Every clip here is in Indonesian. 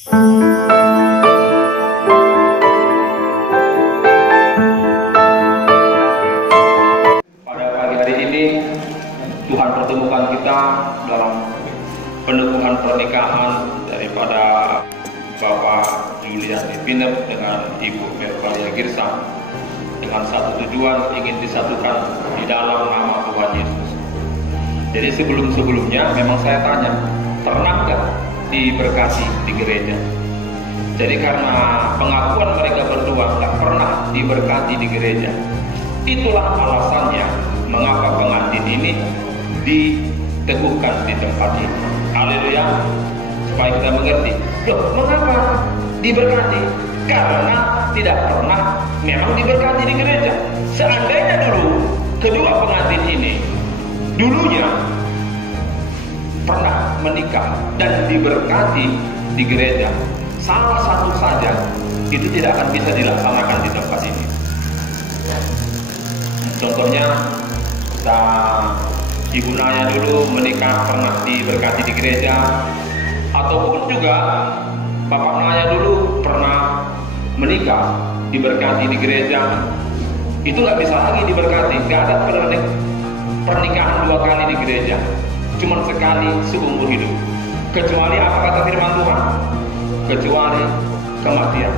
Pada pagi hari ini Tuhan pertemukan kita dalam peneguhan pernikahan daripada Bapak Julian Epiner dengan Ibu Mervalia Girsa dengan satu tujuan, ingin disatukan di dalam nama Tuhan Yesus. Jadi sebelum-sebelumnya memang saya tanya, pernahkah diberkati di gereja? Jadi karena pengakuan mereka berdua nggak pernah diberkati di gereja, itulah alasannya mengapa pengantin ini diteguhkan di tempat ini. Haleluya. Supaya kita mengerti, loh, mengapa diberkati? Karena tidak pernah memang diberkati di gereja. Seandainya dulu kedua pengantin ini dulunya pernah menikah dan diberkati di gereja, salah satu saja itu tidak akan bisa dilaksanakan di tempat ini. Contohnya, Ibu Naya dulu menikah pernah diberkati di gereja, ataupun juga Bapak Naya dulu pernah menikah diberkati di gereja, itu nggak bisa lagi diberkati. Nggak ada pernikahan dua kali di gereja, cuma sekali seumur hidup. Kecuali apa kata firman Tuhan? Kecuali kematian.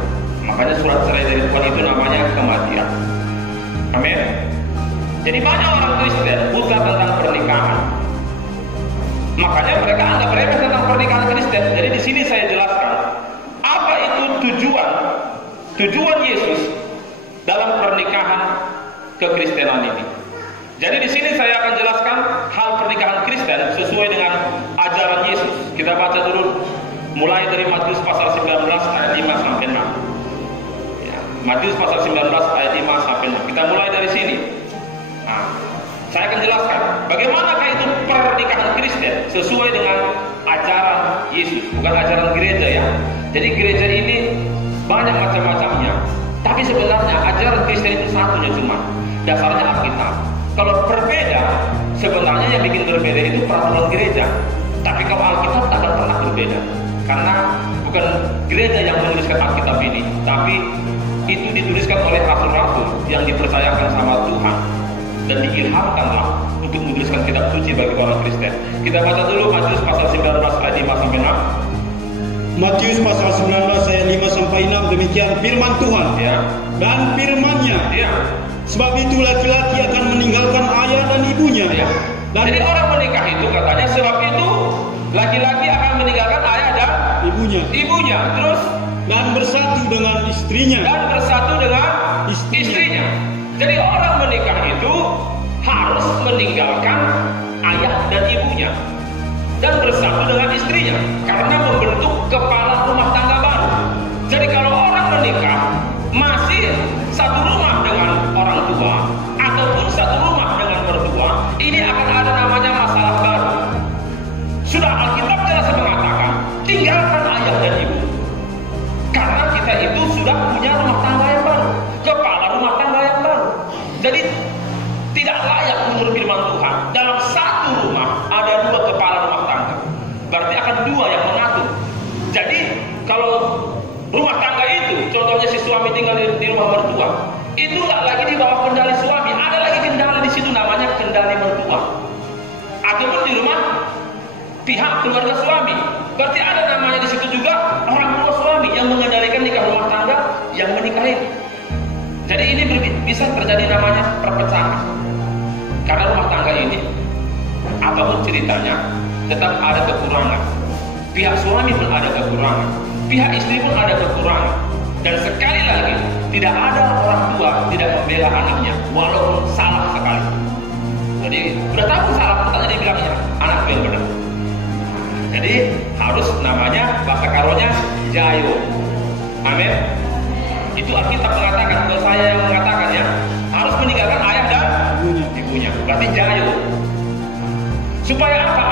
Makanya surat cerai dari Tuhan itu namanya kematian. Amin. Jadi banyak orang Kristen buta tentang pernikahan. Makanya mereka anggap remeh tentang pernikahan Kristen. Jadi di sini saya jelaskan apa itu tujuan Yesus dalam pernikahan kekristenan ini. Jadi di sini saya akan jelaskan hal pernikahan Kristen sesuai dengan ajaran Yesus. Kita baca dulu mulai dari Matius pasal 19 ayat 5 sampai 6. Ya, Matius pasal 19 ayat 5 sampai 6. Kita mulai dari sini. Nah, saya akan jelaskan bagaimanakah itu pernikahan Kristen sesuai dengan ajaran Yesus, bukan ajaran gereja ya. Jadi gereja ini banyak macam-macamnya, tapi sebenarnya ajaran Kristen itu satunya, cuma dasarnya Alkitab. Kalau berbeda, sebenarnya yang bikin berbeda itu peraturan gereja. Tapi kalau Alkitab tak akan pernah berbeda, karena bukan gereja yang menuliskan Alkitab ini, tapi itu dituliskan oleh rasul-rasul yang dipercayakan sama Tuhan dan diilhamkanlah untuk menuliskan kitab suci bagi orang Kristen. Kita baca dulu Matius pasal 19 ayat 5 sampai 6. Matius pasal 19 ayat 5 sampai 6, demikian firman Tuhan. Ya. Dan firman-Nya. Ya. Sebab itu laki-laki akan meninggalkan ayah dan ibunya. Ya. Dan jadi orang menikah itu katanya sebab itu laki-laki akan meninggalkan ayah dan ibunya. Terus dan bersatu dengan istrinya. Istrinya. Jadi orang menikah itu harus meninggalkan ayah dan ibunya dan bersatu dengan istrinya karena membentuk kepala rumah tangga baru. Jadi kalau orang menikah masih satu rumah dengan orang tua ataupun satu rumah dengan mertua, ini akan ada namanya masalah baru. Sudah Alkitab jelas mengatakan tinggalkan ayah dan ibu, karena kita itu sudah punya rumah tangga yang baru, kepala rumah tangga yang baru. Jadi tidak layak menurut firman Tuhan dalam satu rumah ada dua kepala rumah tangga. Berarti akan dua yang mengatur. Jadi kalau rumah tangga itu, contohnya si suami tinggal di rumah mertua, itu nggak lagi di bawah kendali suami, ada lagi kendali di situ namanya kendali mertua. Ataupun di rumah pihak keluarga suami, berarti ada namanya di situ juga orang tua suami yang mengendalikan nikah rumah tangga yang menikahi. Jadi ini bisa terjadi namanya perpecahan. Karena rumah tangga ini apapun ceritanya tetap ada kekurangan. Pihak suami pun ada kekurangan, pihak istri pun ada kekurangan. Dan sekali lagi tidak ada orang tua tidak membela anaknya walaupun salah sekali. Jadi udah tahu salah, makanya dia bilangnya anak yang benar. Jadi harus namanya bahasa karonya jayo. Amin. Itu Alkitab mengatakan, kalau saya yang mengatakan ya, harus meninggalkan ayah dan ibunya. Berarti jayo. Supaya apa?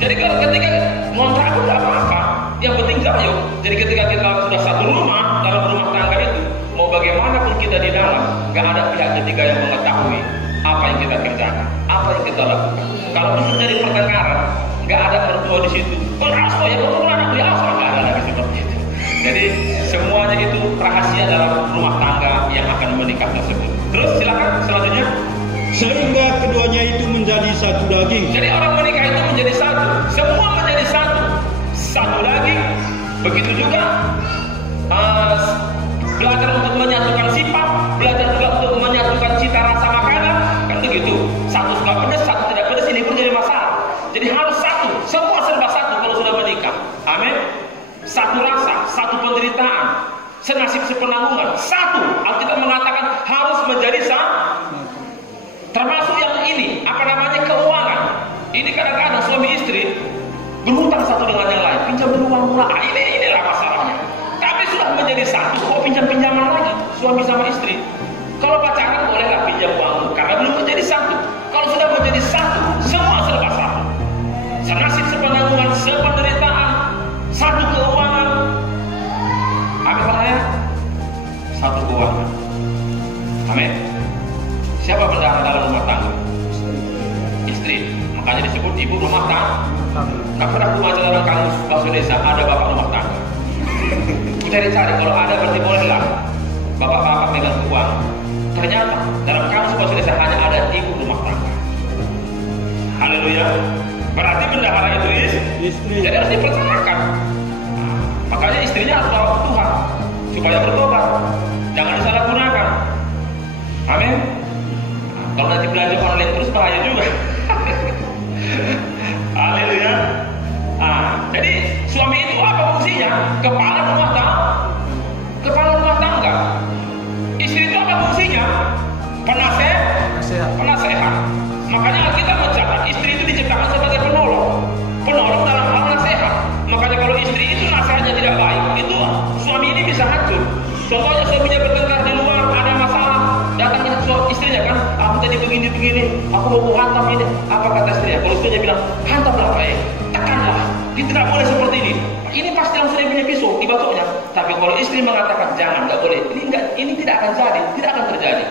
Jadi kalau ketika ngontrak pun tidak apa-apa, yang penting jayo. Jadi ketika kita sudah satu rumah, dalam rumah tangga itu, mau bagaimanapun kita di dalam, gak ada pihak ketiga yang mengetahui apa yang kita kerjakan, apa yang kita lakukan. Kalau itu terjadi pertengkaran, gak ada mertua di situ. Kalau ya betul anakku ya asal, gak ada lagi seperti sehingga keduanya itu menjadi satu daging. Jadi orang menikah itu menjadi satu, semua menjadi satu, satu daging. Begitu juga belajar untuk menyatukan sifat, belajar juga untuk menyatukan cita rasa makanan, kan begitu. Satu suka pedas, satu tidak pedas, ini pun jadi masalah. Jadi harus satu, semua serba satu kalau sudah menikah. Amin. Satu rasa, satu penderitaan, senasib sepenanggungan, satu. Alkitab mengatakan harus menjadi satu. Termasuk yang ini, apa namanya, keuangan. Ini kadang-kadang suami istri berhutang satu dengan yang lain, pinjam uang murah. Inilah masalahnya. Tapi sudah menjadi satu, kok pinjam-pinjaman lagi suami sama istri. Kalau pacaran bolehlah pinjam uangmu, karena belum menjadi satu. Kalau sudah menjadi satu, semua serba satu. Senasib sepenanggungan, sependeritaan, satu keuangan. Apa namanya? Satu keuangan. Amin. Siapa bendahara dalam rumah tangga? Istri. Makanya disebut ibu rumah tangga. Nggak pernah aku baca dalam kamus bahasa Indonesia ada bapak rumah tangga. Aku cari-cari, kalau ada berarti bolehlah bapak-bapak megang keuangan. Ternyata dalam kamus bahasa Indonesia hanya ada ibu rumah tangga. Haleluya. Berarti bendahara itu istri. Jadi harus dipercayakan. Makanya istrinya harus bawa Tuhan supaya bertobat. Jangan disalahgunakan. Amin. Kalau nanti belanja online terus bahaya juga. Haleluya. Jadi suami itu apa fungsinya? Kepala rumah tangga. Kepala rumah tangga. Istri itu apa fungsinya? Penasehat. Makanya kita mencatat istri itu diciptakan sebagai penolong dalam hal nasihat. Makanya kalau istri itu nasihatnya tidak baik, itu suami ini bisa hancur. Contohnya suaminya bertengkar di luar, ada masalah, datangnya istrinya kan, aku tadi begini, aku mau hantam ini. Apa kata istrinya? Kalau istrinya bilang, hantamlah baik, tekanlah, dia tidak boleh seperti ini. Ini pasti langsung dia punya pisau, dibacoknya. Tapi kalau istri mengatakan jangan, nggak boleh, ini tidak akan jadi, tidak akan terjadi.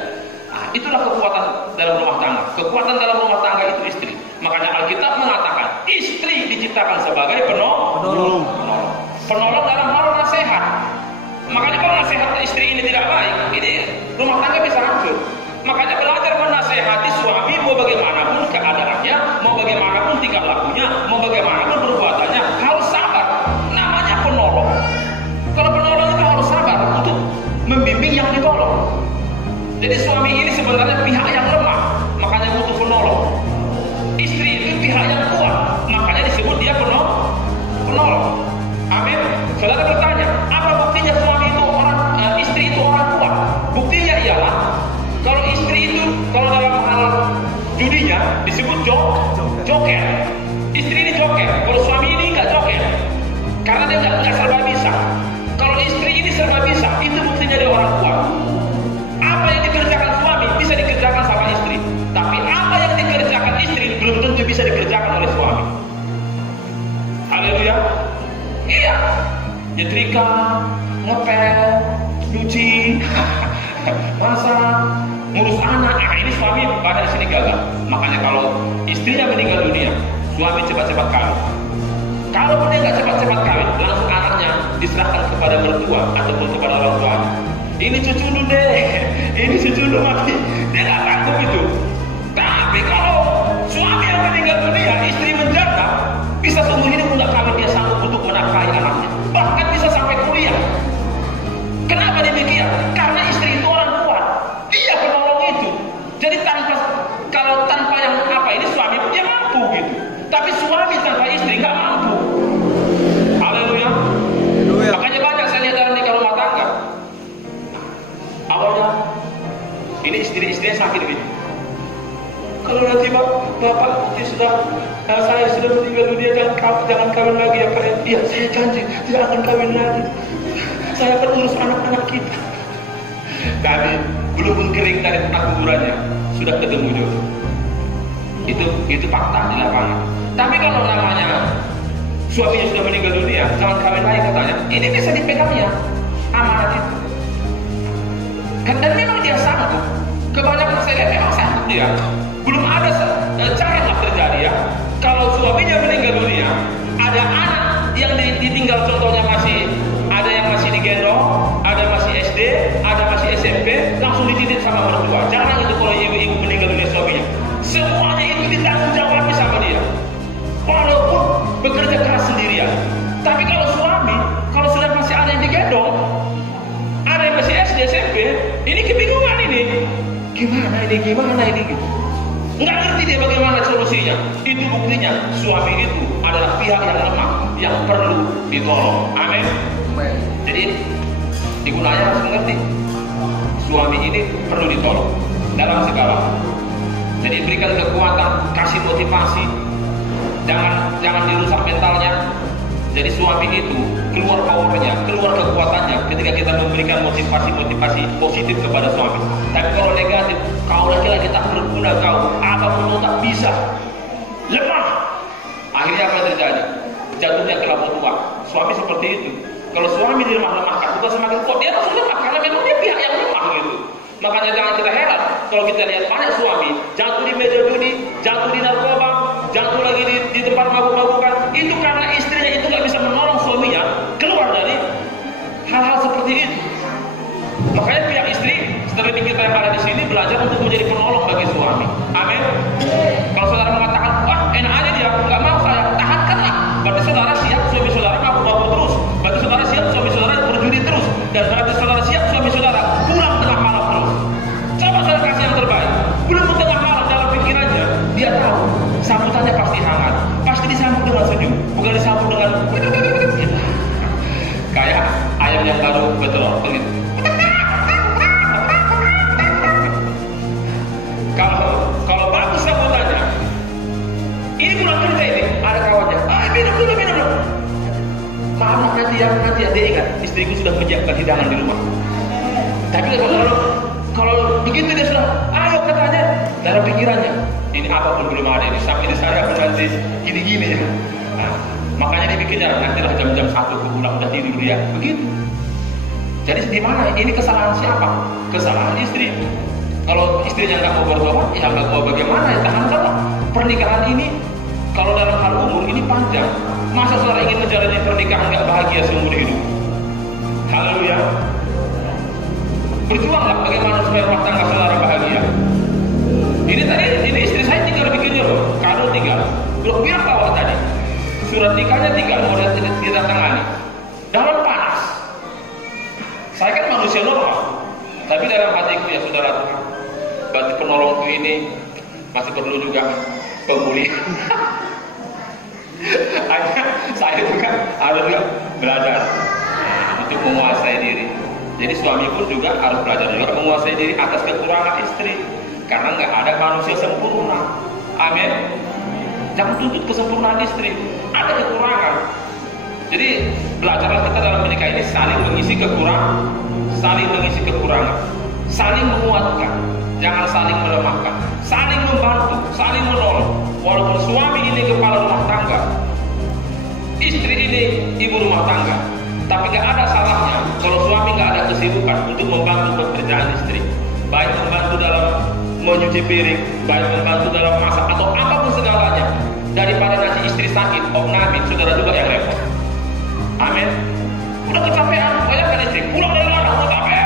Itulah kekuatan dalam rumah tangga. Kekuatan dalam rumah tangga itu istri. Makanya Alkitab mengatakan istri diciptakan sebagai penolong dalam hal nasihat. Makanya kalau nasihat istri ini tidak baik, ini rumah tangga bisa hancur. Makanya belajar menasehati suami, mau bagaimanapun keadaannya, mau bagaimanapun tingkah lakunya, mau bagaimanapun perbuatannya, harus sabar. Namanya penolong. Kalau penolong itu harus sabar untuk membimbing yang ditolong. Jadi suami ini sebenarnya pihak yang lemah, makanya butuh penolong. Istri itu pihak yang kuat, makanya disebut dia penolong. Amin. Saudara bertanya, apa buktinya suami itu istri itu orang kuat? Buktinya ialah kalau istri itu, kalau dalam hal judinya disebut joker. Istri ini joker, kalau suami ini nggak joker, karena dia nggak serba bisa. Kalau istri ini serba bisa, itu buktinya dia orang kuat. Apa yang dikerjakan suami bisa dikerjakan sama istri, tapi apa yang dikerjakan istri belum tentu bisa dikerjakan oleh suami. Haleluya. Iya, nyetrika, ngepel, nyuci, masak, ngurus anak. Ini suami banyak di sini gagal. Makanya kalau istrinya meninggal dunia, suami cepat-cepat kawin. Kalau dia nggak cepat-cepat kawin, langsung anaknya diserahkan kepada mertua ataupun kepada orang tuanya. Ini cucu lu deh, ini cucu lu mati. Dia nggak takut itu. Tapi kalau suami yang meninggal dunia, istri menjaga, bisa seumur hidup nggak kawin dia sanggup untuk menafkahi anaknya. Bahkan bisa sampai kuliah. Kenapa demikian? Karena istri itu orang kuat. Dia penolong itu. Jadi kalau tanpa yang ini suami dia mampu gitu. Tapi suami tanpa istri nggak mampu. Haleluya. Makanya banyak saya lihat dalam nikah rumah tangga. Awalnya ini istri-istrinya sakit gitu. Kalau nanti bapak saya sudah meninggal dunia, jangan kawin lagi ya Pak. Iya, saya janji tidak akan kawin lagi. Saya akan urus anak-anak kita. Tapi belum mengkering dari tempat kuburannya sudah ketemu jodoh. Itu fakta di lapangan. Tapi kalau namanya suaminya sudah meninggal dunia, jangan kawin lagi katanya. Ini bisa dipegangnya amanat itu. Dan memang dia sanggup. Kebanyakan saya lihat memang sanggup dia. Belum ada jarang terjadi ya. Kalau suaminya meninggal dunia, ada anak yang ditinggal, contohnya ada yang masih digendong, ada masih SD, ada masih SMP, langsung dididik sama mertua. Jarang itu kalau ibu meninggal dunia suaminya. Semuanya itu ditanggung jawab sama dia. Walaupun bekerja keras sendirian. Tapi kalau suami, kalau sudah masih ada yang digendong, ada yang masih SD, SMP, ini kebingungan ini. Gimana ini gitu. Nggak ngerti dia bagaimana solusinya. Itu buktinya suami itu adalah pihak yang lemah, yang perlu ditolong. Amin. Jadi Ibu Naya harus mengerti, suami ini perlu ditolong dalam segala. Jadi berikan kekuatan, kasih motivasi, jangan dirusak mentalnya. Jadi suami itu keluar powernya, keluar kekuatannya ketika kita memberikan motivasi positif kepada suami. Tapi kalau negatif, kau laki-laki tak berguna, kau apapun tak bisa, lemah. Akhirnya apa yang terjadi? Jatuhnya ke laut tua. Suami seperti itu. Kalau suami dilemah-lemahkan, bukan semakin kuat, dia harus lemah karena memang dia pihak yang lemah gitu. Makanya jangan kita heran kalau kita lihat banyak suami jatuh di meja judi, jatuh di narkoba, jatuh lagi di tempat mabuk-mabukan. Itu karena istrinya itu nggak bisa menolong suaminya keluar dari hal-hal seperti itu. Makanya pihak istri, seterusnya kita yang ada di sini belajar untuk menjadi penolong bagi suami. Amin. Kalau saudara mengatakan, wah enak aja dia, nggak mau saya, tahankanlah. Berarti saudara siap suami saudara mabuk-mabuk terus. Berarti saudara siap suami saudara berjudi terus. Dan berarti saudara siap suami saudara pulang tengah malam terus. Coba saya kasih yang terbaik. Belum tengah malam dalam pikirannya, dia tahu sambutannya pasti hangat, pasti disambut dengan senyum, bukan disambut dengan kayak ayam yang baru betelor begitu. Kalau bagus sambutannya, ini pulang kerja ini ada kawannya, minum dulu. Maaf nanti ya dia ingat istriku sudah menyiapkan hidangan di rumah. Tapi kalau begitu dia sudah, ayo katanya dalam pikirannya, ini apapun belum ada ini, sampai di saya pun nanti gini ya. Nah, makanya dibikinnya nantilah jam-jam 1 ke pulang udah tidur dia, begitu. Jadi di mana? Ini kesalahan siapa? Kesalahan istri. Kalau istrinya nggak mau bertobat, ya nggak mau bagaimana ya, tahankanlah. Pernikahan ini kalau dalam hal umur ini panjang. Masa saudara ingin menjalani pernikahan nggak bahagia seumur hidup? Haleluya. Berjuanglah bagaimana supaya rumah tangga saudara bahagia. Ini istri saya tinggal bikinnya loh, kado tinggal. Belum bilang awal tadi, surat nikahnya tinggal mau ditandatangani. Dalam panas. Saya kan manusia normal, tapi dalam hatiku ya saudara, berarti penolongku ini masih perlu juga pemulihan. Hanya saya juga harus belajar untuk menguasai diri. Jadi suami pun juga harus belajar juga menguasai diri atas kekurangan istri, karena nggak ada manusia sempurna. Amin. Jangan tuntut kesempurnaan istri, ada kekurangan. Jadi belajarlah kita dalam menikah ini saling mengisi kekurangan, saling menguatkan, jangan saling melemahkan, saling membantu, saling menolong. Walaupun suami ini kepala rumah tangga, istri ini ibu rumah tangga, tapi gak ada salahnya kalau suami gak ada kesibukan untuk membantu pekerjaan istri, baik membantu dalam mencuci piring, baik membantu dalam masak atau apapun segalanya. Daripada nanti istri sakit, namin saudara juga yang repot. Amin. Udah kecapean, banyak kan istri pulang dari ladang capek,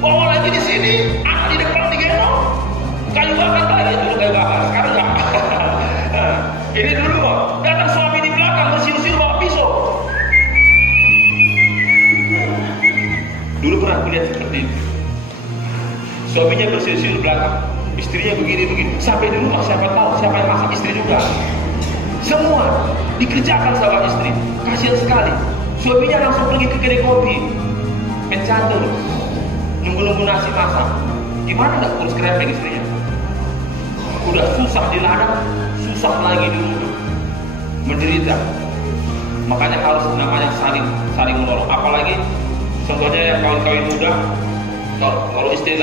bawa lagi di sini, anak di depan digendong, kayu bakar tadi dulu kayu bakar, sekarang enggak. Ini dulu datang suami di belakang bersiul-siul bawa pisau. Dulu pernah kulihat seperti itu. Suaminya bersiul-siul di belakang, istrinya begini. Sampai di rumah siapa tahu siapa yang masak, istri juga. Semua dikerjakan sama istri. Kasihan sekali. Suaminya langsung pergi ke kedai kopi, mencatur, nunggu nasi masak. Gimana nggak urus kerepeng istrinya? Udah susah di ladang, susah lagi di rumah, menderita. Makanya harus namanya saling menolong. Apalagi contohnya yang kawin muda, kalau istri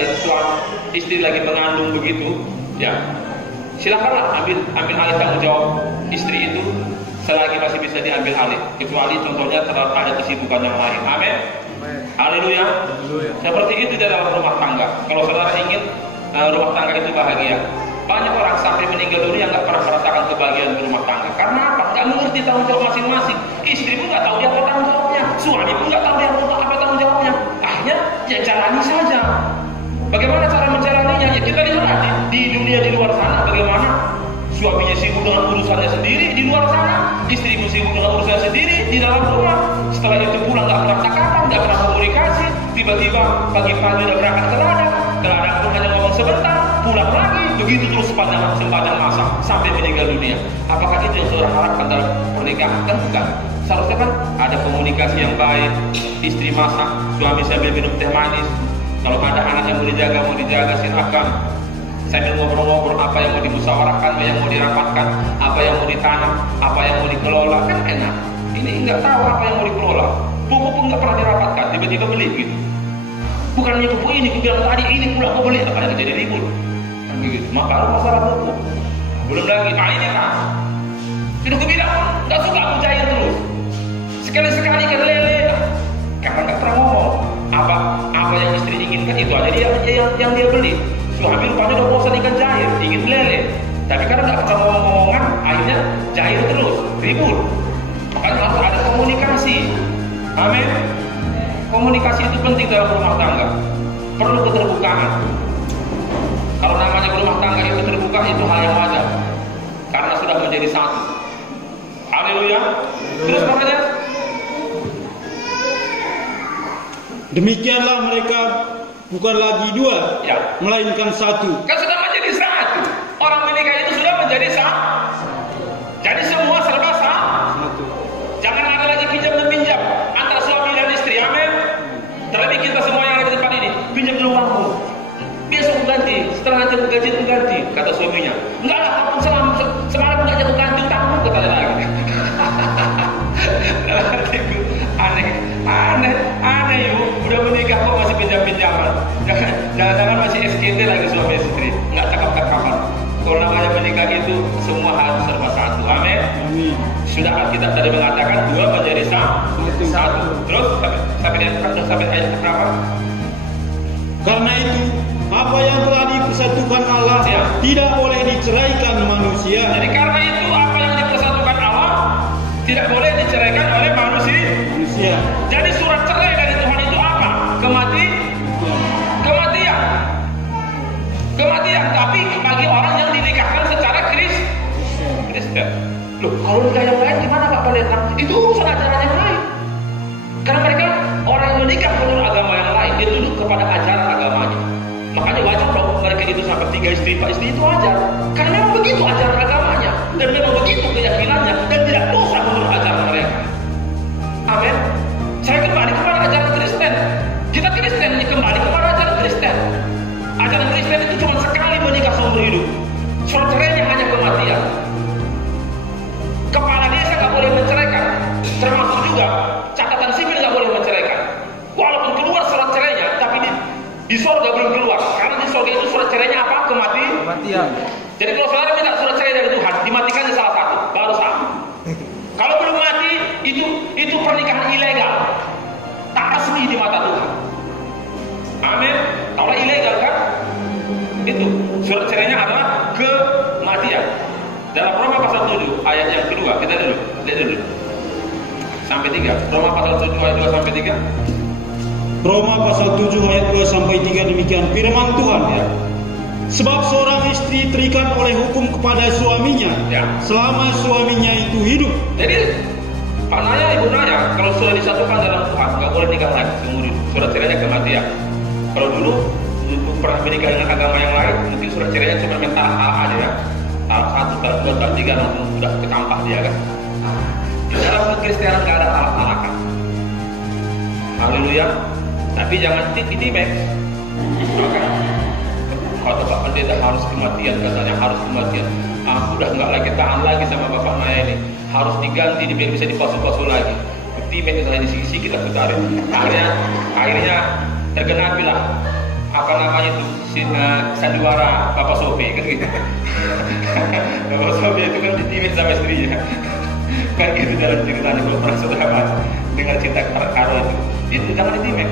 lagi mengandung begitu, ya silakanlah ambil alih tanggung jawab istri itu selagi masih bisa diambil alih. Kecuali contohnya terlalu ada kesibukan yang lain. Amin. Haleluya. Seperti itu dalam rumah tangga. Kalau saudara ingin rumah tangga itu bahagia, banyak orang sampai meninggal dunia nggak pernah merasakan kebahagiaan di rumah tangga. Karena apa? Nggak mengerti tanggung jawab masing-masing. Istri pun nggak tahu dia apa tanggung jawabnya, suami pun nggak tahu dia apa tanggung jawabnya. Akhirnya ya jalani saja. Bagaimana cara menjalaninya? Ya kita lihat di dunia di luar sana suaminya sibuk dengan urusannya sendiri di luar sana, istrimu sibuk dengan urusannya sendiri di dalam rumah. Setelah itu pulang nggak pernah takapan, nggak pernah komunikasi. Tiba-tiba pagi-pagi udah berangkat ke ladang pun hanya ngomong sebentar, pulang lagi. Begitu terus sepanjang masa sampai meninggal dunia. Apakah itu yang saudara harapkan dalam pernikahan? Kan bukan. Seharusnya kan ada komunikasi yang baik, istri masak, suami sambil minum teh manis. Kalau ada anak yang mau dijaga silakan. Sambil ngobrol-ngobrol apa yang mau dimusyawarahkan, apa yang mau dirapatkan, apa yang mau ditanam, apa yang mau dikelola, kan enak. Ini nggak tahu apa yang mau dikelola. Pupuk pun nggak pernah dirapatkan, tiba-tiba beli gitu. Bukannya pupuk ini, aku bilang tadi ini pulang kau beli, apa yang jadi ribut? Kan gitu. Baru masalah pupuk. Belum lagi, ini kan. Jadi aku bilang nggak suka aku jahit terus. Sekali-sekali kan lele. Karena nggak pernah ngomong apa yang istri inginkan itu aja yang dia beli. Suami rupanya udah bosan ikan jahit, ingin lele. Tapi karena nggak pernah ngomong-ngomongan, akhirnya jahit terus, ribut. Makanya harus ada komunikasi. Amin. Komunikasi itu penting dalam rumah tangga. Perlu keterbukaan. Kalau namanya rumah tangga itu terbuka, itu hal yang wajar. Karena sudah menjadi satu. Haleluya. Terus namanya. Demikianlah mereka bukan lagi dua, Ya. melainkan satu. Kan sudah menjadi satu. Orang menikah itu sudah menjadi satu. Jadi semua serba satu. Jangan ada lagi pinjam dan pinjam antara suami dan istri. Amin. Terlebih kita semua yang ada di tempat ini, pinjam dulu uangmu. Besok ganti, setelah nanti gaji itu ganti, kata suaminya. Enggak lah, kapan semalam enggak jatuh ganti utangmu, katanya lagi. Aneh yuk, udah menikah kok masih pinjam-pinjaman. Jangan-jangan masih SKT lagi suami istri, nggak cakap-cakapan. Kalau namanya menikah itu semua harus serba satu. Amin. Sudah Alkitab tadi mengatakan dua menjadi satu. Terus sampai ayat berapa? Karena itu, apa yang telah dipersatukan Allah Ya. tidak boleh diceraikan manusia. Jadi karena itu apa yang dipersatukan Allah tidak boleh diceraikan oleh manusia. Jadi surat cerai dari Tuhan itu apa? Kematian. Tapi bagi orang yang dinikahkan secara Kristen. Loh, kalau nikah yang lain gimana Pak Pendeta? Itu urusan ajaran yang lain. Karena mereka orang yang menikah menurut agama yang lain, dia tunduk kepada ajaran agamanya. Makanya wajar dong mereka itu sampai 3 istri, 4 istri itu wajar. Karena memang begitu ajaran agamanya dan memang begitu keyakinannya dan tidak dosa menurut ajaran mereka. Amin. Saya kembali kepada ajaran Kristen. Kita Kristen kembali kepada ajaran Kristen. Ajaran Kristen itu cuma sekali menikah seumur hidup. Surat cerainya hanya kematian. Kepala desa nggak boleh menceraikan. Termasuk juga catatan sipil nggak boleh menceraikan. Walaupun keluar surat cerainya, tapi di surga belum keluar. Karena di surga itu surat cerainya apa? Kematian. Jadi kalau saudara minta surat cerai dari Tuhan, dimatikannya salah satu, baru sah. Kalau belum mati, itu pernikahan ilegal, tak resmi di mata Tuhan. Amin. Kalau ilegal kan, itu surat cerainya adalah kematian. Dalam Roma pasal 7 ayat yang kedua, kita lihat dulu sampai 3. Roma pasal 7 ayat 2 sampai 3. Roma pasal 7 ayat 2 sampai 3 demikian firman Tuhan. Ya. Sebab seorang istri terikat oleh hukum kepada suaminya, Ya. selama suaminya itu hidup. Jadi Pak Naya, Ibu Naya, kalau sudah disatukan dalam Tuhan, nggak boleh nikah lagi seumur hidup. Surat cerainya kematian. Kalau dulu pernah menikah dengan agama yang lain, mungkin surat cerainya cuma mental aja ya. Tahap 1, tahap 2, tahap 3 langsung sudah ketampah dia kan. Di dalam kekristenan nggak ada alat-alakan. Haleluya. Tapi jangan ditimek. Maka kata Pak Pendeta harus kematian, katanya harus kematian. Aku udah nggak lagi tahan lagi sama Bapak Naya ini. Harus diganti, biar bisa dipasu-pasu lagi. Timek misalnya di sisi kita putarin. Akhirnya tergenapilah apa namanya itu sandiwara Bapak Sofi kan gitu. Bapak Sofi itu kan ditimek sama istrinya. Kan gitu dalam ceritanya kalau pernah saudara baca dengan cinta karo itu jangan ditimek.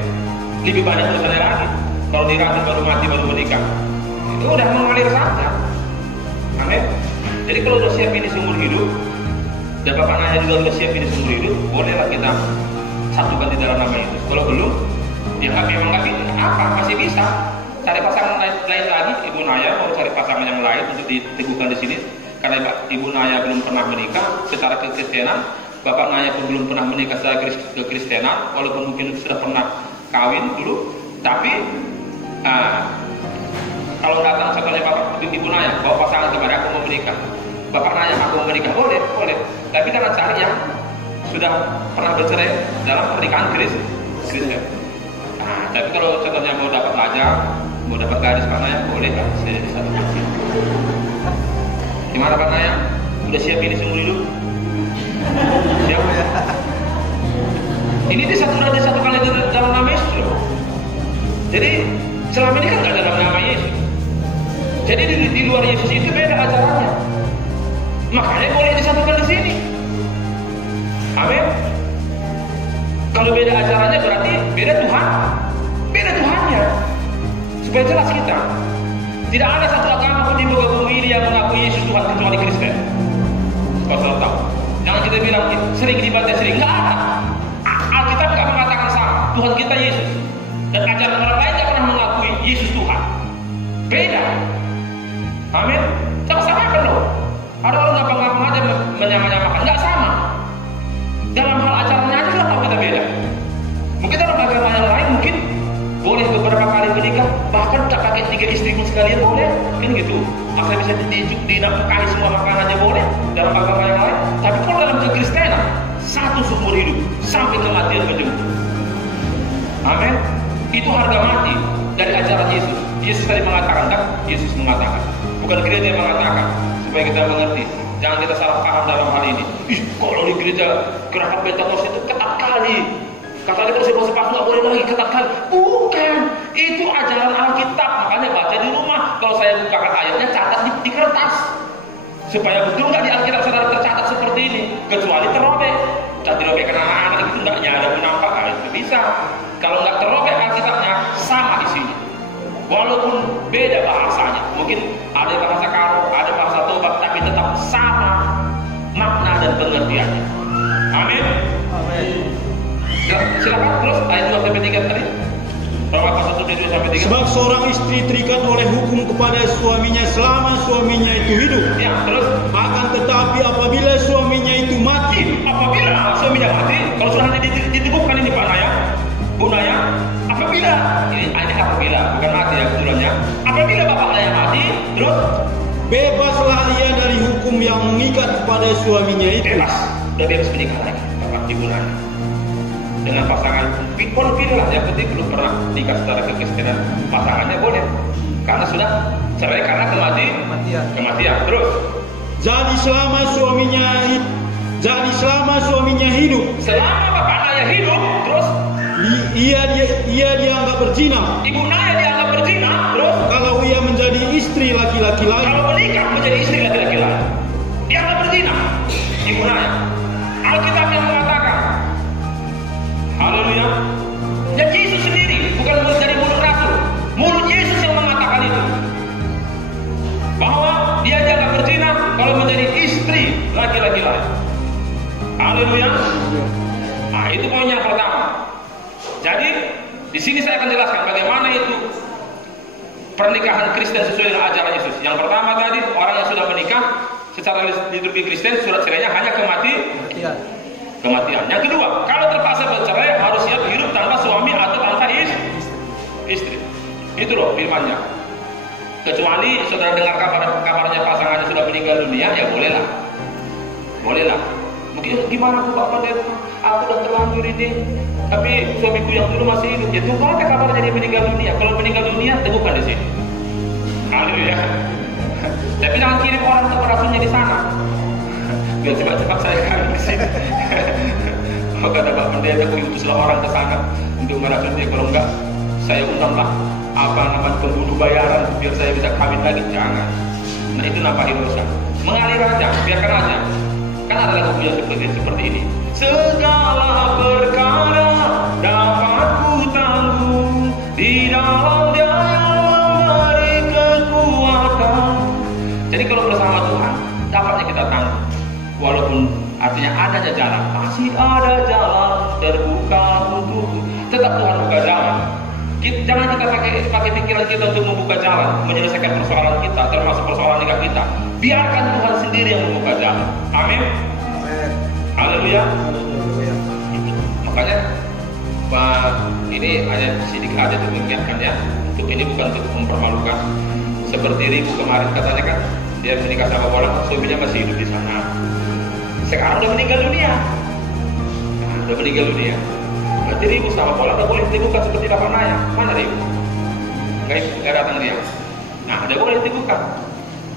Lebih banyak urusannya lagi. Kalau diratu baru mati baru menikah, itu udah mengalir saja. Amin. Jadi kalau udah siap ini seumur hidup, dan Bapak Naya juga udah siap ini seumur hidup, bolehlah kita satukan di dalam nama itu. Kalau belum, ya memang nggak bisa. Apa masih bisa cari pasangan lain lagi. Ibu Naya mau cari pasangan yang lain untuk diteguhkan di sini. karena ibu Naya belum pernah menikah secara kekristenan, bapak Naya pun belum pernah menikah secara kekristenan, walaupun mungkin sudah pernah kawin dulu. Tapi kalau datang contohnya bapak ibu Naya bawa pasangan kepada aku mau menikah, bapak Naya aku mau menikah, boleh, tapi jangan cari yang sudah pernah bercerai dalam pernikahan Kristen. Tapi kalau contohnya mau dapat lajang, mau dapat gadis Pak Naya, boleh kan? Saya di satu kasih. Gimana Pak Naya? Udah siap ini seumur hidup? Siap? Ini disatukan itu dalam nama Yesus loh. Jadi selama ini kan nggak dalam nama Yesus. Jadi di luar Yesus itu beda acaranya. Makanya boleh disatukan di sini. Amin. Kalau beda acaranya berarti beda Tuhan. Beda Tuhannya. Supaya jelas kita. Tidak ada satu agama pun di muka bumi ini yang mengakui Yesus Tuhan kecuali Kristen. Kau selalu tahu. Jangan kita bilang sering dibaca sering. Enggak ada. Alkitab enggak mengatakan sama. Tuhan kita Yesus. Dan ajaran orang lain tidak pernah mengakui Yesus Tuhan. Beda. Amin. Sama-sama kan loh. Ada orang gampang-gampang aja menyamakan. Enggak sama. Dalam hal acaranya aja sudah tahu kita beda. Mungkin dalam agama yang lain mungkin boleh beberapa kali menikah, bahkan tak pakai 3 istri pun sekalian boleh, kan gitu. Asal bisa dinafkahi semua makanannya boleh dalam agama yang lain. Tapi kalau dalam kekristenan, satu seumur hidup sampai kematian menjemput. Amin. Itu harga mati dari ajaran Yesus. Yesus tadi mengatakan kan? Yesus mengatakan, bukan gereja yang mengatakan, supaya kita mengerti. Jangan kita salah paham dalam hal ini. Kalau di gereja Gerakan Pentakosta itu ketat kali. Katanya kalau saya mau sepatu nggak boleh lagi, ketat kali. Bukan, itu ajaran Alkitab. Makanya baca di rumah. Kalau saya bukakan ayatnya, catat di kertas. Supaya betul nggak di Alkitab saudara tercatat seperti ini. Kecuali terobek. Dan dirobekkan anak-anak itu nggak ada penampakan. Itu bisa. Kalau nggak terobek Alkitabnya, sama isinya. Walaupun beda bahasanya. Mungkin ada bahasa karo, ada bahasa tobat, tapi tetap sama makna dan pengertiannya. Amin. Amin. Silakan terus ayat 2 sampai 3 tadi. Roma 1 2 sampai 3. Sebab seorang istri terikat oleh hukum kepada suaminya selama suaminya itu hidup. Ya, terus akan tetapi apabila suaminya itu mati, apabila suaminya mati, kalau sudah diteguhkan ini Pak Naya, Bu Naya, apabila ini apabila bukan mati ya kebetulannya. Apabila bapak Naya mati, terus bebaslah ia dari hukum yang mengikat kepada suaminya itu. Bebas, udah bebas menikah lagi bapak Ibu Naya. Dengan pasangan pilih lah, yang penting belum pernah nikah secara kekristenan, pasangannya boleh karena sudah cerai karena kematian. Terus jadi selama suaminya hidup, selama bapak Naya hidup, terus ia dianggap berzina. Ibu Naya dianggap berzina. Terus kalau ia menjadi istri laki-laki lain, kalau menikah menjadi istri laki-laki lain, dianggap berzina. Ibu Naya, Alkitab yang mengatakan, haleluya. Dan Yesus sendiri, bukan dari mulut rasul, mulut Yesus yang mengatakan itu, bahwa dia dianggap berzina kalau menjadi istri laki-laki lain. Haleluya. Nah, itu poin yang pertama. Jadi di sini saya akan jelaskan bagaimana itu pernikahan Kristen sesuai dengan ajaran Yesus. Yang pertama tadi, orang yang sudah menikah secara liturgi Kristen, surat cerainya hanya kematian. Yang kedua, kalau terpaksa bercerai harus siap hidup tanpa suami atau tanpa istri. Itu loh firmannya. Kecuali saudara dengar kabarnya pasangannya sudah meninggal dunia, ya bolehlah. Mungkin gimana tuh Bapak Pendeta? Aku udah terlanjur ini, tapi suamiku yang dulu masih hidup. Ya tunggu aja kabarnya dia meninggal dunia. Kalau meninggal dunia, teguhkan di sini. Haleluya. Tapi jangan kirim orang untuk merasunya di sana. Biar cepat-cepat saya kawin ke sini. Oh, kata Bapak Pendeta, aku utuslah orang ke sana untuk merasunya. Kalau enggak, saya undanglah pembunuh bayaran biar saya bisa kawin lagi. Jangan. Nah itu nampahin dosa. Mengalir aja, biarkan aja. Kan ada lagu yang seperti ini. Segala perkara dapat ku tanggung di dalam Dia yang memberi kekuatan. Jadi kalau bersama Tuhan dapatnya kita tanggung. Walaupun artinya adanya jalan, masih ada jalan terbuka untuk tetap Tuhan buka jalan. Jangan kita pakai pikiran kita untuk membuka jalan menyelesaikan persoalan kita, termasuk persoalan nikah kita. Biarkan Tuhan sendiri yang membuka jalan. Amin. Haleluya. Makanya ini hanya sedikit aja untuk mengingatkan ya. Untuk ini bukan untuk mempermalukan. Seperti Ribu kemarin katanya kan, dia menikah sama orang, suaminya masih hidup di sana. Sekarang udah meninggal dunia. Nah, udah meninggal dunia. Berarti Ribu sama Pola udah boleh diteguhkan seperti Bapak Naya. Mana Ribu? Nggak datang dia. Nah, udah boleh diteguhkan.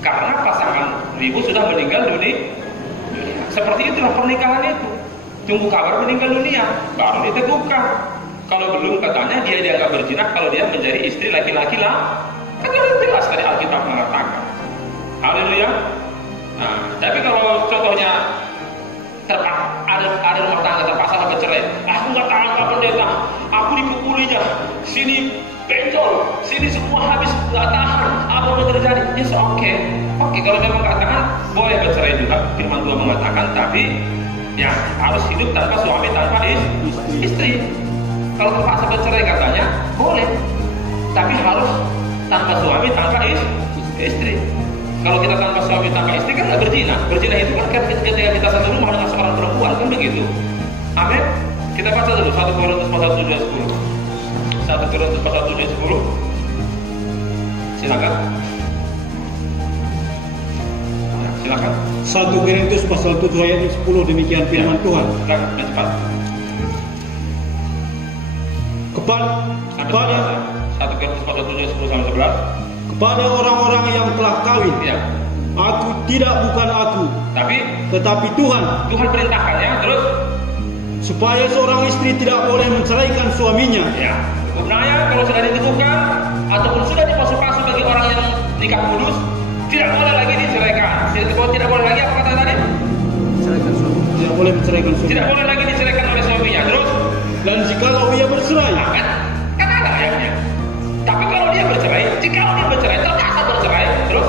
Karena pasangan Ribu sudah meninggal dunia. Seperti itulah pernikahan itu. Tunggu kabar meninggal dunia, baru diteguhkan. Kalau belum katanya dia dianggap berzina kalau dia menjadi istri laki-laki lah. Kan jelas dari Alkitab mengatakan. Haleluya. Nah, tapi kalau contohnya ada rumah tangga terpaksa bercerai, aku nggak tahan Pak Pendeta, aku dipukulinya, sini benjol, sini semua habis, nggak tahan, apa yang terjadi? Yes, oke. Kalau memang nggak tahan, boleh bercerai juga. Firman Tuhan mengatakan, tapi ya harus hidup tanpa suami, tanpa istri. Kalau terpaksa bercerai katanya boleh, tapi harus tanpa suami, tanpa istri. Kalau kita tanpa suami, tanpa istri kan nggak berzina. Berzina itu kan ketika kita satu rumah dengan seorang perempuan, kan begitu. Amin. Kita baca dulu 1 Korintus pasal 7 ayat 10. 1 Korintus pasal 7 ayat 10. Silakan. Silakan. 1 Korintus pasal 7 ayat 10, demikian firman Tuhan. Silakan, cepat. Kepada 1 Korintus pasal 7 ayat 10 sampai 11. Kepada orang-orang yang telah kawin, Ya. aku bukan aku, tetapi Tuhan perintahkannya terus supaya seorang istri tidak boleh menceraikan suaminya. ya. Sebenarnya kalau sudah diteguhkan ataupun sudah dipasukan bagi orang yang nikah kudus, tidak boleh lagi diceraikan. Tidak boleh lagi apa kata tadi? Tidak boleh menceraikan suaminya. Tidak boleh lagi diceraikan oleh suaminya. Terus Dan jikalau ia bercerai, kan ada ayatnya. Tapi kalau dia bercerai, terpaksa bercerai, terus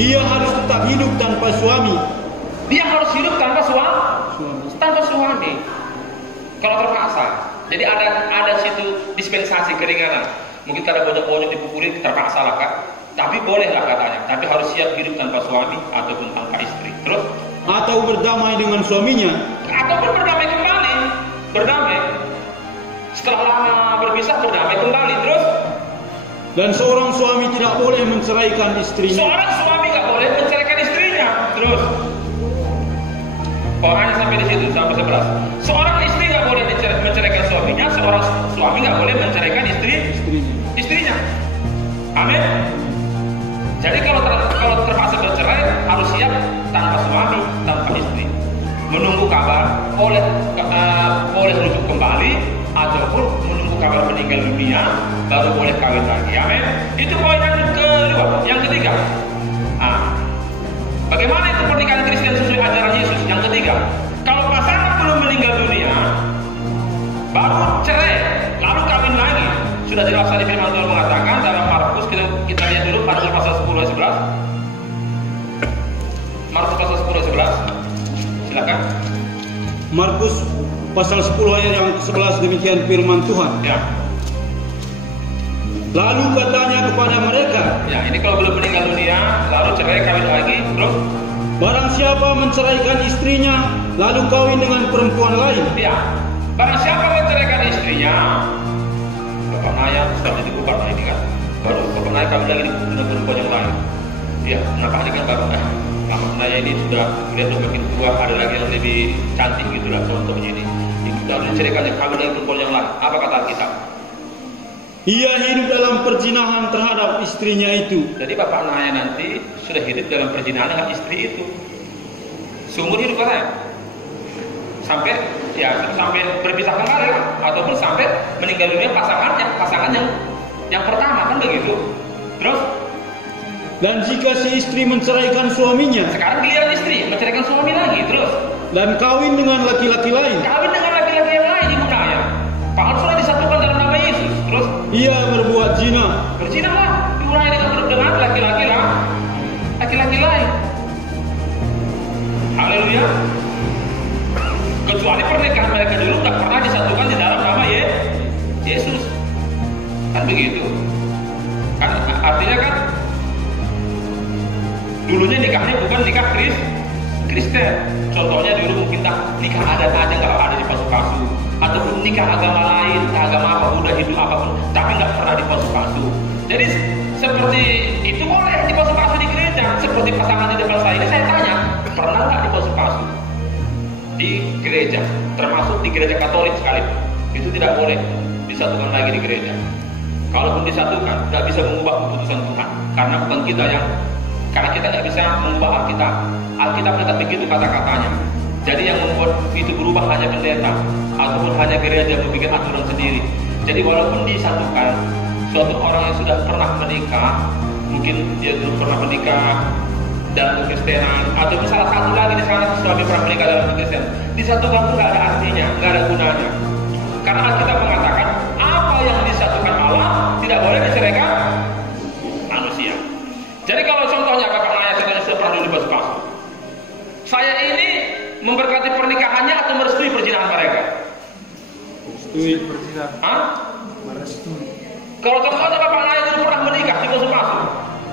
ia harus tetap hidup tanpa suami. dia harus hidup tanpa suami. Kalau terpaksa. Jadi ada situ dispensasi keringanan. Mungkin kada banyak dipukulin, terpaksa lah kan. Tapi boleh lah katanya. Tapi harus siap hidup tanpa suami ataupun tanpa istri. Terus Atau berdamai dengan suaminya, ataupun berdamai kembali. Setelah lama berpisah berdamai kembali. Terus dan seorang suami tidak boleh menceraikan istrinya. seorang suami nggak boleh menceraikan istrinya. Terus hanya sampai di situ, sampai 11. Seorang istri nggak boleh menceraikan suaminya, seorang suami nggak boleh menceraikan istrinya. Amin. Jadi kalau terpaksa bercerai harus siap tanpa suami, tanpa istri. Menunggu kabar, boleh rujuk kembali ataupun menunggu kabar meninggal dunia baru boleh kawin lagi. Amin. Itu poin yang kedua. Yang ketiga, bagaimana itu pernikahan Kristen sesuai ajaran Yesus? Yang ketiga, kalau pasangan belum meninggal dunia, baru cerai, lalu kawin lagi. Sudah jelas tadi firman Tuhan mengatakan dalam Markus, kita lihat dulu Markus pasal 10 ayat 11. Markus pasal 10 ayat 11. Silakan. Markus pasal 10 ayat yang 11, demikian firman Tuhan. Ya. Lalu katanya kepada mereka, Ya, ini kalau belum meninggal dunia, lalu cerai kawin lagi, terus barang siapa menceraikan istrinya lalu kawin dengan perempuan lain, ya, barang siapa menceraikan istrinya, Bapak Naya sudah diteguhkan ini kan, baru Bapak Naya kawin lagi dengan perempuan yang lain. Ya, kenapa ini kan baru Bapak Naya ini sudah makin tua, ada lagi yang lebih cantik gitulah contohnya ini. Kalau diceraikan kawin lagi perempuan yang lain, apa kata kita? ia hidup dalam perzinahan terhadap istrinya itu. Jadi Bapak Naya nanti sudah hidup dalam perzinahan dengan istri itu. Seumur hidup katanya. Sampai berpisah kembali ataupun sampai meninggal dunia pasangan yang pertama, kan begitu. Terus Dan jika si istri menceraikan suaminya sekarang giliran istri menceraikan suami lagi, terus dan kawin dengan laki-laki lain, kawin dengan laki-laki yang lain, Ibu Naya. Padahal sudah disatukan dalam nama Yesus. Terus ia berbuat zina. berzina lah, Ibu Naya dengan laki-laki lain. Haleluya. Kecuali pernikahan mereka dulu tak pernah disatukan di dalam nama Yesus. Kan begitu. Kan artinya kan Dulunya nikahnya bukan nikah Kristen. Contohnya dulu mungkin nikah adat aja nggak ada dipasu-pasu, ataupun nikah agama lain, agama apa, Buddha, Hindu apapun, tapi nggak pernah dipasu-pasu. Jadi seperti itu boleh dipasu-pasu di gereja. Seperti pasangan di depan saya ini, saya tanya, pernah nggak dipasu-pasu di gereja? Termasuk di gereja Katolik sekalipun, itu tidak boleh disatukan lagi di gereja. Kalaupun disatukan, nggak bisa mengubah keputusan Tuhan, karena bukan kita yang, karena kita nggak bisa mengubah Alkitab. Alkitab tidak begitu kata-katanya. Jadi yang membuat itu berubah hanya pendeta ataupun hanya gereja membuat aturan sendiri. Jadi walaupun disatukan, suatu orang yang sudah pernah menikah, mungkin dia dulu pernah menikah dalam kekristenan, atau salah satu lagi di sana suami pernah menikah dalam kekristenan, disatukan itu nggak ada artinya, nggak ada gunanya. Karena Alkitab mengatakan apa yang disatukan Allah tidak boleh diceraikan manusia. Jadi kalau contohnya Bapak Naya saya sudah pernah dulu dipasu-pasu, saya ini memberkati pernikahannya atau merestui perzinahan mereka? Merestui perzinahan. Hah? Merestui. Kalau contohnya Bapak Naya dulu pernah menikah dipasu-pasu,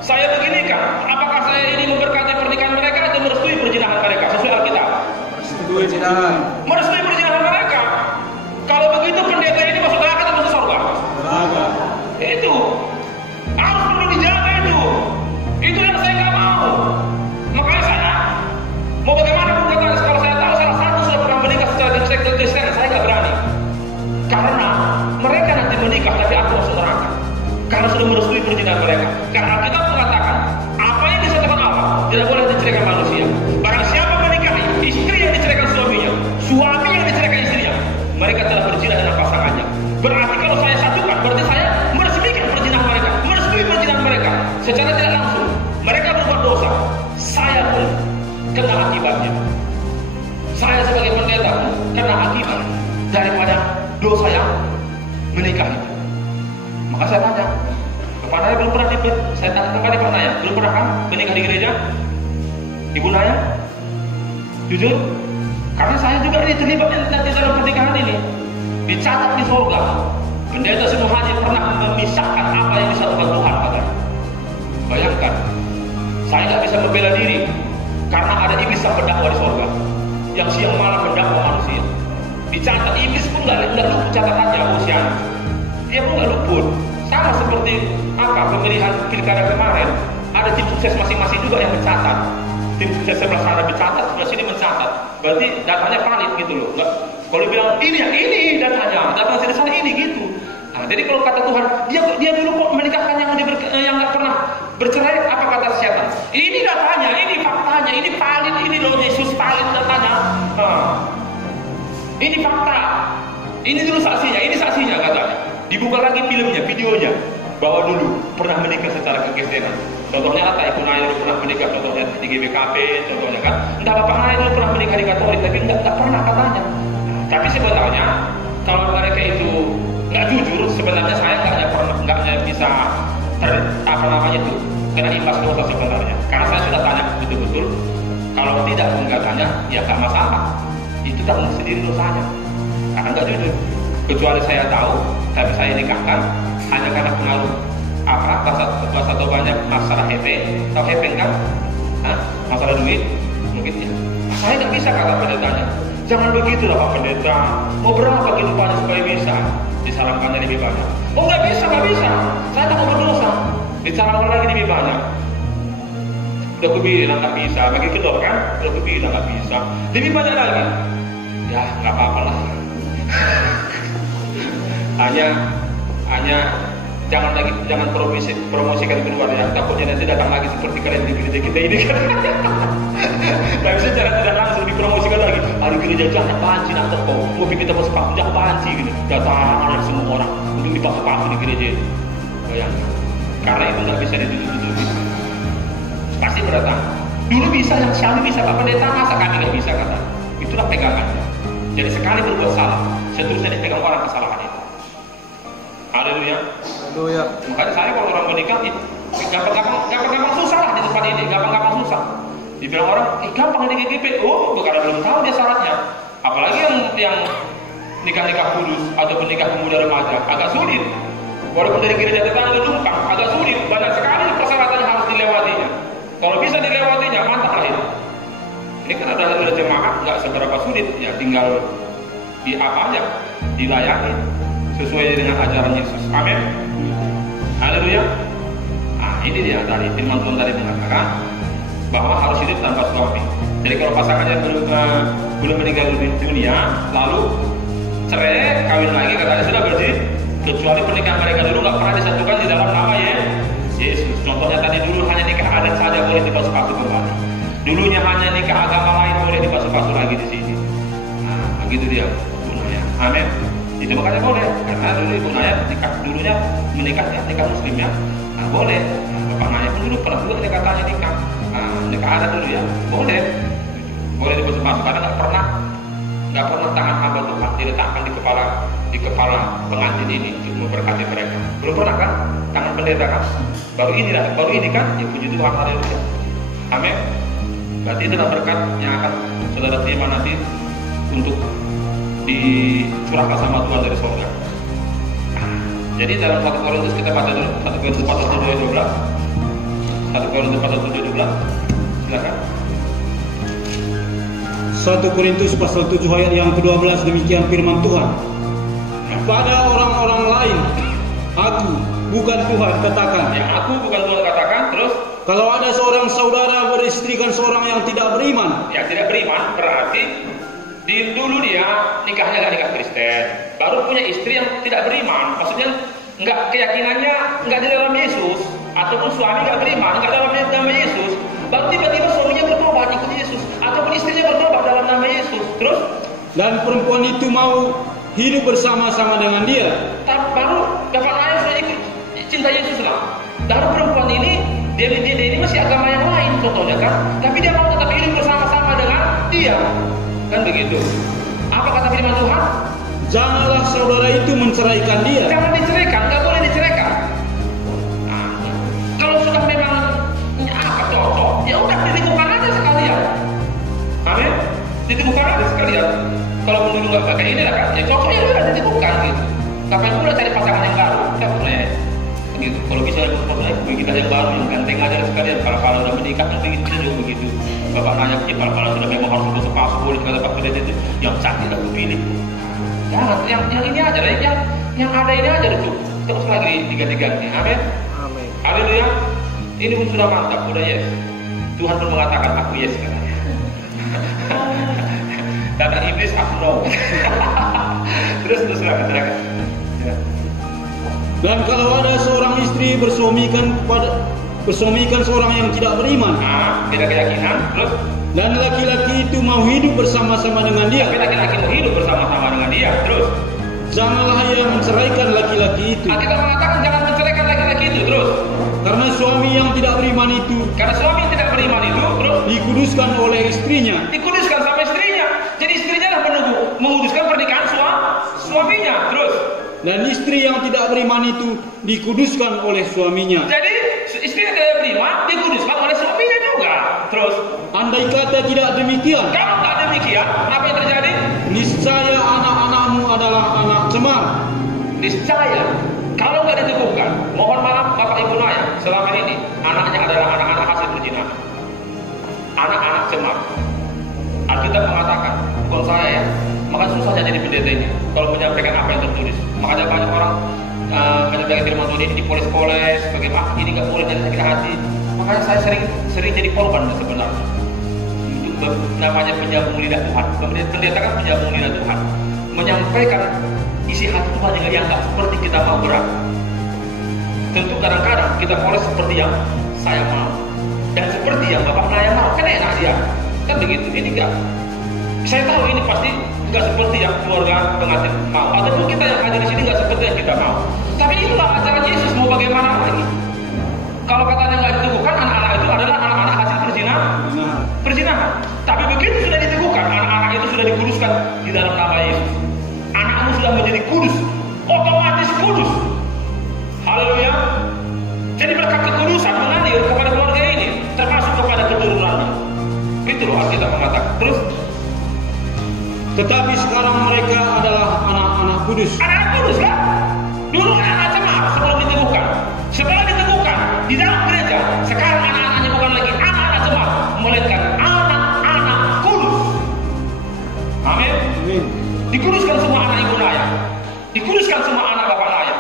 saya begini kan, apakah saya ini memberkati pernikahan mereka atau merestui perzinahan mereka sesuai Alkitab? Merestui perzinahan. Merestui perzinahan mereka. Kalau begitu pendeta ini masuk neraka atau masuk surga? Neraka. Itu harus perlu dijaga itu. Itu yang saya nggak mau. Makanya saya mau bagaimanapun kata, kalau saya tahu salah satu sudah pernah menikah secara Kristen, saya nggak berani. Karena mereka nanti menikah tapi aku masuk neraka. Karena sudah merestui perzinahan mereka. Karena kita mengatakan apa yang disatukan Allah tidak boleh diceraikan manusia. Barang siapa menikahi istri yang diceraikan suaminya, suami yang diceraikan istrinya, mereka telah berzina dengan pasangannya. Berarti kalau saya satukan, berarti saya meresmikan perzinahan mereka, merestui perzinahan mereka. Secara tidak langsung, mereka berbuat dosa. Saya pun kena akibatnya. Saya sebagai pendeta pun kena akibat daripada dosa yang menikah itu. Maka saya tanya, Bapak Naya belum pernah saya tanya kembali Pak Naya, belum pernah kan menikah di gereja? Ibu Naya? Jujur? Karena saya juga ini terlibat di dalam pernikahan ini. Dicatat di surga. Pendeta Sinu Haji pernah memisahkan apa yang disatukan Tuhan, katanya. Bayangkan, saya nggak bisa membela diri karena ada iblis yang berdakwah di surga, yang siang malam berdakwah manusia. Dicatat, iblis pun nggak luput catatannya usia. Dia pun nggak luput. Sama seperti pemilihan pilkada kemarin, ada tim sukses masing-masing juga yang mencatat. Tim sukses sebelah sana mencatat, sebelah sini mencatat. Berarti datanya valid gitu loh. Nggak, kalau bilang ini datanya, datang dari sana ini gitu. Nah, jadi kalau kata Tuhan, dia dulu kok menikahkan yang nggak pernah bercerai, apa kata setan? Ini datanya, ini faktanya, ini valid, ini loh Yesus valid datanya. Ini fakta. Ini dulu saksinya, ini saksinya katanya. Dibuka lagi filmnya, videonya, bahwa dulu pernah menikah secara kekristenan. Contohnya Ibu Naya dulu pernah menikah, contohnya di GBKP, contohnya kan. Enggak, Bapak Naya dulu pernah menikah di Katolik, tapi enggak pernah katanya. Tapi sebenarnya kalau mereka itu nggak jujur, sebenarnya saya nggak bisa kena imbas dosa sebenarnya. Karena saya sudah tanya betul-betul, kalau tidak tanya, ya nggak masalah. Itu tanggung sendiri dosanya. Karena nggak jujur. Kecuali saya tahu, tapi saya nikahkan hanya karena pengaruh kuasa atau banyak masalah hepeng. Tahu hepeng kan? Masalah duit, mungkin ya. Saya nggak bisa kata pendetanya. Jangan begitu lah Pak Pendeta. Mau berapa kehidupannya supaya bisa? Disarankannya lebih banyak. Oh nggak bisa. Saya takut berdosa. Disarankan lagi lebih banyak. Udah aku bilang nggak bisa. Bagi kedua kan? Udah aku bilang nggak bisa. Lebih banyak lagi. Ya nggak apa-apa lah. hanya jangan promosikan keluar ya. Takutnya nanti datang lagi seperti kalian di gereja kita ini kan. Tapi secara tidak langsung dipromosikan lagi. Ada gereja jangan panci nak toko. Mau kita masuk paku jangan panci gitu. Datang ada semua orang untuk dipaku-paku di gereja itu. Bayangkan. Karena itu nggak bisa ditutup-tutupi. Pasti berdatang. Dulu bisa, yang Syami bisa, Pak Pendeta masa kami nggak bisa kata. Itulah pegangannya. Jadi sekali berbuat salah, seterusnya dipegang orang kesalahan itu. Haleluya. Haleluya. Makanya saya kalau orang menikah, gampang susah lah di tempat ini, gampang susah. Dibilang orang, gampang di GGP. Oh, karena belum tahu dia syaratnya. Apalagi yang nikah kudus atau menikah pemuda remaja, agak sulit. Walaupun dari gereja tetangga Lumpang, agak sulit. Banyak sekali persyaratan yang harus dilewatinya. Kalau bisa dilewatinya, mantap lah ini. Ini kan ada jemaah nggak seberapa sulit, ya tinggal di apa aja, dilayani sesuai dengan ajaran Yesus. Amin. Haleluya. Nah, ini dia tadi firman Tuhan tadi mengatakan bahwa harus hidup tanpa suami. Jadi kalau pasangannya belum meninggal dunia, lalu cerai, kawin lagi, katanya sudah berarti kecuali pernikahan mereka dulu nggak pernah disatukan di dalam nama Yesus. Contohnya tadi dulu hanya nikah adat saja boleh dipasukan kembali. Dulunya hanya nikah agama lain boleh dipasukan lagi di sini. Nah, begitu dia gunanya. Amin. Itu makanya boleh, karena dulu Ibu Naya dulunya menikahnya nikah muslimnya, nah boleh. Nah, Bapak Naya pun dulu pernah juga katanya nikah adat dulu ya, boleh dipasukan karena nggak pernah tangan hamba Tuhan diletakkan di kepala pengantin ini untuk memberkati mereka. Belum pernah kan? Tangan pendeta kan? Baru ini kan? Ya puji Tuhan, haleluya. Amin. Berarti itu adalah berkat yang akan saudara terima nanti untuk dicurahkan sama Tuhan dari surga. Jadi dalam 1 Korintus kita baca dulu 1 Korintus 4:1-12. 1 Korintus 4:1-12. Silakan. 1 Korintus pasal 7 ayat yang ke-12, demikian firman Tuhan. Pada orang-orang lain aku bukan Tuhan katakan. Ya, aku bukan Tuhan katakan. Terus kalau ada seorang saudara beristrikan seorang yang tidak beriman. Yang tidak beriman berarti dulu dia nikahnya nggak nikah Kristen, baru punya istri yang tidak beriman. Maksudnya nggak keyakinannya nggak di dalam Yesus, ataupun suami nggak beriman nggak dalam nama Yesus. Baru tiba-tiba suaminya bertobat ikut Yesus, ataupun istrinya bertobat dalam nama Yesus. Terus dan perempuan itu mau hidup bersama-sama dengan dia. Baru dapat ayat sudah ikut cinta Yesus lah. Baru perempuan ini dia masih agama yang lain contohnya kan, tapi dia mau tetap hidup bersama-sama dengan dia. Kan begitu. Apa kata firman Tuhan? Janganlah saudara itu menceraikan dia. Jangan diceraikan, nggak boleh diceraikan. Nah, kalau sudah memang cocok, ya udah diteguhkan aja sekalian. Amin. Diteguhkan aja sekalian. Kalau dulu nggak pakai ini lah kan, ya cocok ya udah diteguhkan gitu. Ngapain pula cari pasangan yang baru? Kita boleh. Gitu. Kalau bisa kita yang baru yang ganteng aja sekalian. Kalau udah menikah kan begitu juga begitu. Bapak nanya kalau sudah memang harus bersepakat boleh kata Pak Pendeta itu yang cantik aku pilih. Jangan yang ini aja lah, yang ada ini aja itu. Terus lagi diganti-ganti. Amin. Amin. Haleluya. Ini pun sudah mantap, udah yes. Tuhan pun mengatakan aku yes katanya. Kata iblis aku no. terus silakan. Ya. Dan kalau ada seorang istri bersuamikan seorang yang tidak beriman, tidak keyakinan, terus dan laki-laki itu mau hidup bersama-sama dengan dia. Tapi laki-laki mau hidup bersama-sama dengan dia, terus janganlah ia menceraikan laki-laki itu. Kita mengatakan jangan menceraikan laki-laki itu, terus karena suami yang tidak beriman itu, terus dikuduskan oleh istrinya. Dikuduskan sama istrinya. Jadi istrinya lah menguduskan pernikahan suaminya, terus. Dan istri yang tidak beriman itu dikuduskan oleh suaminya. Jadi istri yang tidak beriman dikuduskan oleh suaminya juga. Terus andai kata tidak demikian, kalau tak demikian, apa yang terjadi? Niscaya anak-anakmu adalah anak cemar. Niscaya kalau nggak diteguhkan, mohon maaf Bapak Ibu Naya, selama ini anaknya adalah anak-anak hasil perzinahan, anak-anak cemar. Alkitab mengatakan, bukan saya ya, maka susahnya jadi pendetanya kalau menyampaikan apa yang tertulis. Makanya banyak orang menyampaikan firman Tuhan ini dipoles-poles, bagaimana ini nggak boleh dari sakit hati. Makanya saya sering jadi korban sebenarnya. Itu namanya penyambung lidah Tuhan. Pendeta kan penyambung lidah Tuhan, menyampaikan isi hati Tuhan yang nggak seperti kita mau gerak. Tentu kadang-kadang kita poles seperti yang saya mau dan seperti yang Bapak Naya mau, kan enak dia. Kan begitu, ini enggak. Saya tahu ini pasti enggak seperti yang keluarga pengantin mau, ataupun kita yang hadir di sini enggak seperti yang kita mau. Tapi itulah ajaran Yesus, mau bagaimana lagi? Kalau katanya enggak diteguhkan, anak-anak itu adalah anak-anak hasil perzinahan. Tapi begitu sudah diteguhkan, anak-anak itu sudah dikuduskan di dalam nama Yesus. Anakmu sudah menjadi kudus, otomatis kudus. Haleluya. Jadi berkat kekudusan mengalir kepada keluarga ini, termasuk kepada keturunannya. Itu loh Alkitab mengatakan. Terus tetapi sekarang mereka adalah anak-anak kudus. Anak-anak kudus lah. Dulu anak-anak cemar sebelum diteguhkan. Setelah diteguhkan di dalam gereja, sekarang anak-anaknya bukan lagi anak Dikuduskan semua anak ibu Naya, dikuduskan semua anak bapak Naya.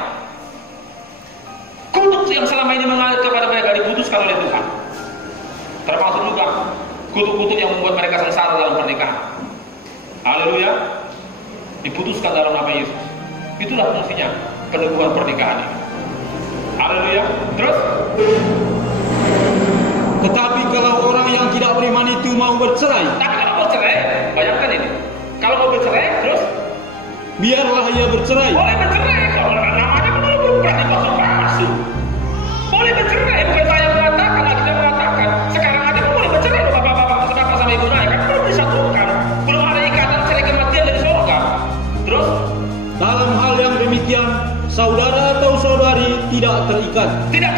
Kutuk yang selama ini mengalir kepada mereka diputuskan oleh Tuhan. Termasuk juga kutuk-kutuk yang membuat mereka sengsara dalam pernikahan. Haleluya. Diputuskan dalam nama Yesus. Itulah fungsinya peneguhan pernikahan ini. Haleluya. Terus, tetapi kalau orang yang tidak beriman itu mau bercerai, tapi kalau bercerai, bayangkan ini. Kalau mau bercerai, terus biarlah ia bercerai. boleh bercerai. Kalau namanya belum berarti masuk. Boleh bercerai. Bukan saya mengatakan, kita mengatakan. Sekarang aja boleh bercerai. Bapak-bapak sama ibu Naya kan belum disatukan. Belum ada ikatan cerai kematian dari surga. Terus, Dalam hal yang demikian, saudara atau saudari tidak terikat. tidak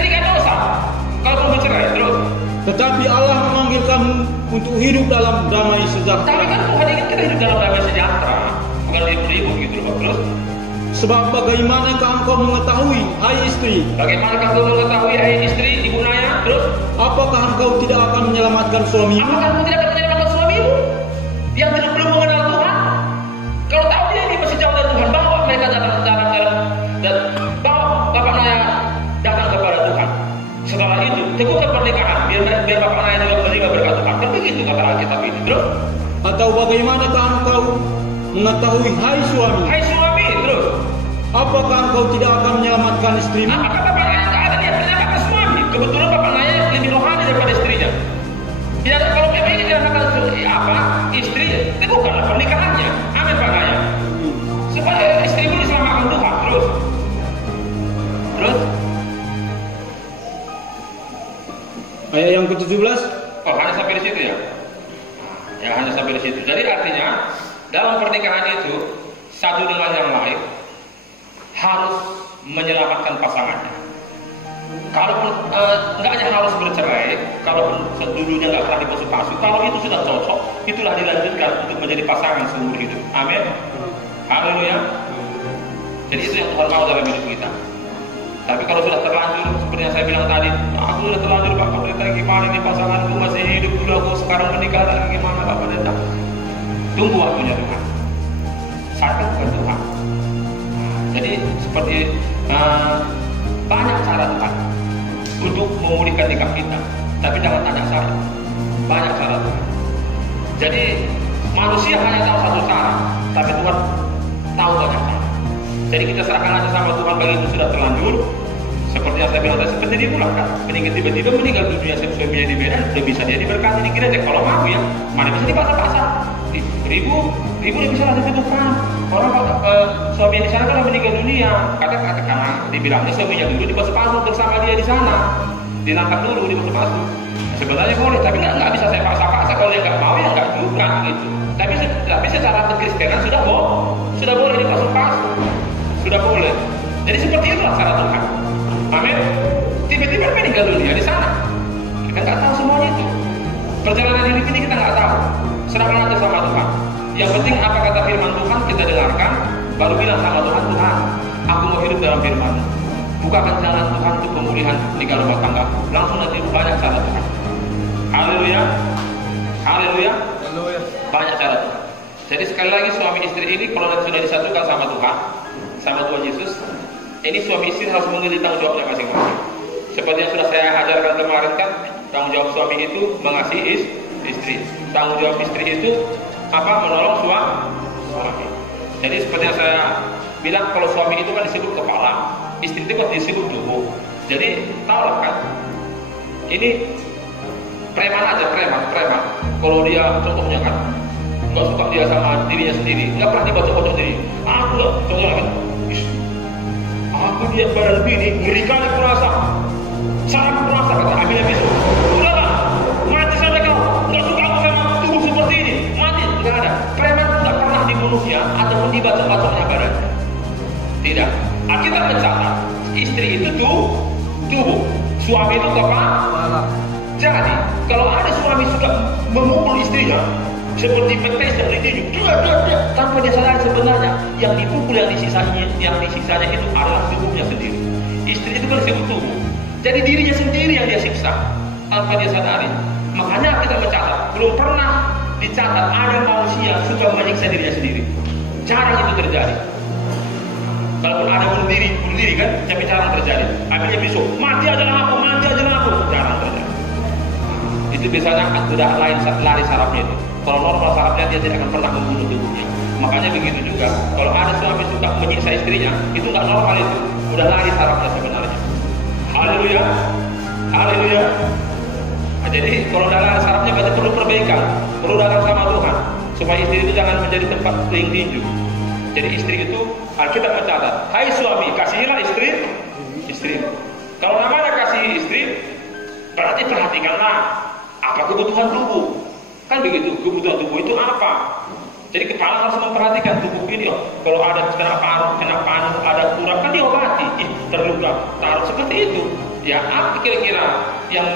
terikat dosa. Kalau mau bercerai, terus. Tetapi Allah memanggil kamu untuk hidup dalam damai Tapi sejahtera. kan Tuhan ingin kita hidup dalam damai sejahtera, bukan ribut-ribut gitu loh. Terus, Sebab bagaimanakah engkau mengetahui, hai istri, bagaimanakah kau mengetahui, hai istri, ibu Naya? Terus, apakah engkau tidak akan menyelamatkan suamimu? apakah kamu tidak akan menyelamatkan suamimu yang belum mengenal Tuhan? Kalau tahu dia ini masih jauh dari Tuhan, bawa mereka datang dan bawa bapak Naya datang kepada Tuhan. Setelah itu, teguhkan pernikahan biar bapak Naya juga menerima berkat Tuhan. Kan begitu kata Alkitab ini. Terus, Atau bagaimanakah engkau mengetahui, hai suami, hai suami, terus. apakah engkau tidak akan menyelamatkan istrimu? Apakah bapak Naya tidak ada dia menyelamatkan suami? Kebetulan bapak Naya lebih rohani daripada istrinya. Ya, kalau memang ini menyelamatkan istri, teguhkanlah pernikahannya. Amin Pak Naya. Supaya istrimu diselamatkan Tuhan. Terus, Ayat yang ke-17. oh hanya sampai di situ ya? Ya hanya sampai di situ. Jadi artinya dalam pernikahan itu satu dengan yang lain harus menyelamatkan pasangannya. Kalaupun nggak hanya harus bercerai, kalaupun dulunya nggak pernah dibasuh-basuh, kalau itu sudah cocok, itulah dilanjutkan untuk menjadi pasangan seumur hidup. Amin. Haleluya. Jadi itu yang Tuhan mau dalam hidup kita. Tapi kalau sudah terlanjur, seperti yang saya bilang tadi, aku sudah terlanjur Pak Pendeta, gimana ini pasanganku masih hidup dulu, aku sekarang menikah lagi, gimana Pak Pendeta? Tunggu waktunya Tuhan. Saya kan bukan Tuhan. Jadi seperti banyak cara Tuhan untuk memulihkan nikah kita. Tapi jangan tanya saya. Banyak cara Tuhan. Jadi manusia hanya tahu satu cara, tapi Tuhan tahu banyak cara. Jadi kita serahkan aja sama Tuhan bagi itu sudah terlanjur. Seperti yang saya bilang tadi, seperti dia pulang kan, meninggal tiba-tiba meninggal dunia suaminya di Medan, udah bisa dia diberkati di gereja. Kalau mau ya, mana bisa dipasang-pasang. Ribu dia bisa langsung teguhkan. Orang suami di sana kan meninggal dunia, karena dibilangnya suaminya dulu dipasang-pasang bersama dia di sana, dilangkap dulu dipasang-pasang. Sebenarnya boleh, tapi nggak bisa saya paksa-paksa. Kalau dia nggak mau ya nggak juga gitu. Tapi secara kekristenan sudah boleh dipasang-pasang, sudah boleh. Jadi seperti itulah cara Tuhan. Amin. Tiba-tiba meninggal dunia di sana. Kita nggak tahu semuanya itu. Perjalanan hidup ini kita nggak tahu. Serahkan aja sama Tuhan. Yang penting apa kata firman Tuhan kita dengarkan, baru bilang sama Tuhan, Tuhan, aku mau hidup dalam firman. Bukakan jalan Tuhan untuk pemulihan nikah rumah tangga. Langsung nanti banyak cara Tuhan. Haleluya. Haleluya. Banyak cara Tuhan. Jadi sekali lagi suami istri ini kalau nanti sudah disatukan sama Tuhan, sama Tuhan Yesus, ini suami istri harus mengerti tanggung jawabnya masing-masing. Seperti yang sudah saya ajarkan kemarin kan, tanggung jawab suami itu mengasihi istri. Tanggung jawab istri itu menolong suami. Jadi seperti yang saya bilang, kalau suami itu kan disebut kepala, istri itu kan disebut tubuh. Jadi tahulah kan, ini preman aja, preman. Kalau dia contohnya kan, nggak suka dia sama dirinya sendiri, nggak pernah dibacok-bacok diri. Aku lah, contohnya kan, aku dia badan begini, ngeri kali kurasa, sangat kurasa kata Amina Bisu. Udahlah, mati sampai kau, nggak suka aku sama tubuh seperti ini, mati. Nggak ada. Preman tidak pernah dibunuhnya ataupun dibacok-bacoknya badannya. Tidak. Alkitab mencatat, istri itu tubuh, suami itu kepala. Jadi, kalau ada suami suka memukul istrinya, seperti betes dan ditinju, tanpa dia sadar sebenarnya yang dipukul yang disisanya itu adalah tubuhnya sendiri. Istri itu kan disebut tubuh. Jadi dirinya sendiri yang dia siksa tanpa dia sadari. Makanya kita mencatat belum pernah dicatat ada manusia suka menyiksa dirinya sendiri. Jarang itu terjadi. Kalaupun ada bunuh diri kan, tapi jarang terjadi. Akhirnya besok, mati aja aku, jarang terjadi. Itu biasanya sudah lari sarafnya itu. Kalau normal sarafnya dia tidak akan pernah membunuh tubuhnya. Makanya begitu juga. Kalau ada suami suka menyiksa istrinya, itu nggak normal itu. Udah lari sarafnya sebenarnya. Haleluya, haleluya. Nah, jadi kalau udah lari sarafnya berarti perlu perbaikan, perlu datang sama Tuhan supaya istri itu jangan menjadi tempat puing tinju. Jadi istri itu Alkitab mencatat, hai suami kasihilah istri. Kalau namanya kasih istri, berarti perhatikanlah apa kebutuhan tubuh. Kan begitu, kebutuhan tubuh itu apa? Jadi kepala harus memperhatikan tubuh ini. Kalau ada kena paru, ada kurang kan diobati. Terluka, taruh seperti itu. Ya apa kira-kira yang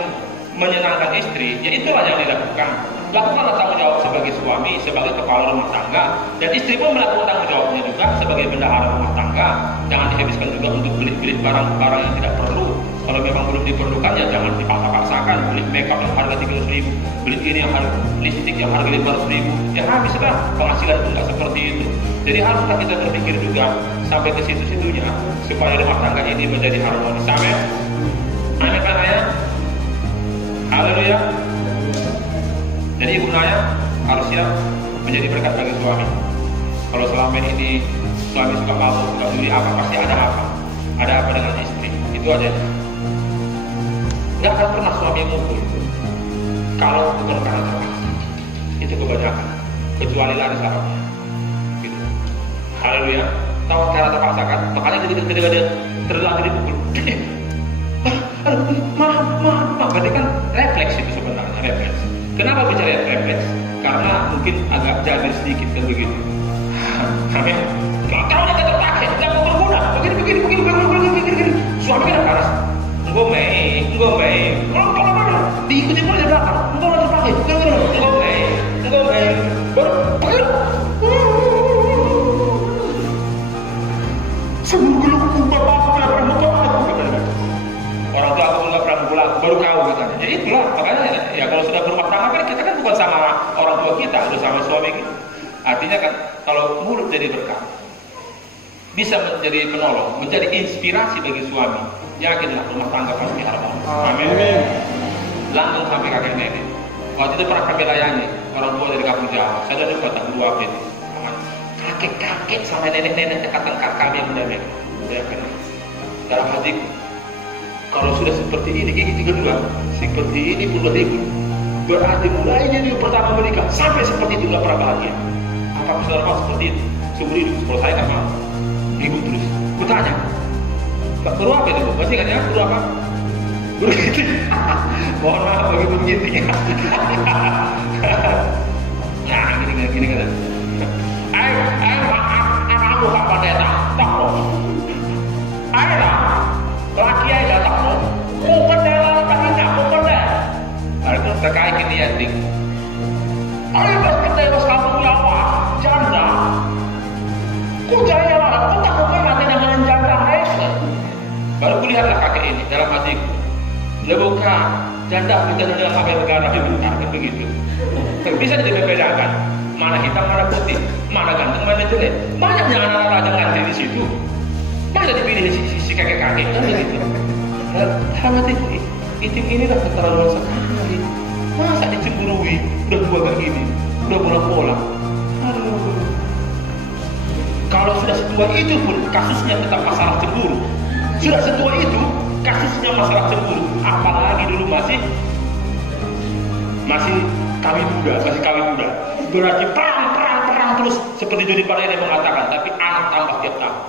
menyenangkan istri? Ya itulah yang dilakukan. Lakukanlah tanggung jawab sebagai suami, sebagai kepala rumah tangga, dan istri pun melakukan tanggung jawabnya juga sebagai bendahara rumah tangga. Jangan dihabiskan juga untuk beli barang-barang yang tidak perlu. Kalau memang belum diperlukan ya jangan dipaksa-paksakan. Beli makeup yang harga 300.000, beli ini yang harga lipstick yang harga 500.000. Ya habislah, penghasilan itu nggak seperti itu. Jadi haruslah kita berpikir juga sampai ke situ-situnya supaya rumah tangga ini menjadi harmonis. Amin. Amin kan ayah? Haleluya. Jadi ibu Naya harusnya menjadi berkat bagi suami. Kalau selama ini suami suka mabuk, suka judi apa, pasti ada apa. Ada apa dengan istri. Itu aja. Gak akan pernah suami mukul. Kalau bukan karena terpaksa. Itu kebanyakan. Kecuali lari sarafnya. Gitu. Haleluya. Tahu karena terpaksa kan? Makanya ketika dia terlatih dipukul. Maaf. Berarti kan refleks itu sebenarnya, refleks. Kenapa bicara refleks? Karena mungkin agak jadul sedikit kan begitu. Amin. Kalau dia terpakai, nggak mau berguna. Begini. Suami kan keras. Enggak main. Kalau mana? Diikuti pun di belakang. Enggak terpakai. Enggak main. Berpikir. Sebelum bapak tidak pernah mukul aku. Orang tua aku nggak pernah mukul aku, baru kau katanya. Ya itulah, makanya ya kalau sudah berumah tangga kan kita kan bukan sama orang tua kita, sudah sama suami kita. Artinya kan kalau mulut jadi berkah, bisa menjadi penolong, menjadi inspirasi bagi suami. Yakinlah rumah tangga pasti harmonis. Amin. Langsung sampai kakek nenek. Waktu itu pernah kami layani orang tua dari kampung Jawa. Saya udah lupa dua apa itu. Kakek sama nenek-nenek dekat-dekat kami yang muda mereka. Dalam hatiku, kalau sudah seperti ini, gigi kedua, seperti ini pun ribut. Berarti mulainya dia pertama menikah sampai seperti itu nggak pernah bahagia. Apakah saudara mau seperti itu? Seumur hidup, kalau saya kan mau ribut terus. Kutanya, guru apa itu? Masih kan ya? Guru apa? Guru gitu. Mohon maaf begitu begitu. Nah, gini kan. Ayo maaf, anakku tak pendeta, tak loh. Ayo lah. Laki aja tak mau pendela tangannya, mau pendela. Lalu terkait ini ya, Dik. Ayo pendela kampung Jawa, janda. Kok jaya lah, kok tak bukan nanti dengan janda rese. Baru kulihatlah kakek ini dalam hatiku. Lebuka, janda kita dalam apa negara dibentar kan begitu. Bisa dibedakan mana hitam, mana putih, mana ganteng, mana jelek. Banyaknya anak-anak raja ganti di situ. Masa dipilih si kakek-kakek kan begitu. Hati itu inilah keterlaluan sekali. Masa dicemburui udah tua kayak gini, udah bola-bola. Aduh. Kalau sudah setua itu pun kasusnya tetap masalah cemburu. Sudah setua itu kasusnya masalah cemburu. Apalagi dulu masih kawin muda. Berarti perang terus seperti Jody Parede mengatakan. Tapi anak tambah tiap tahun.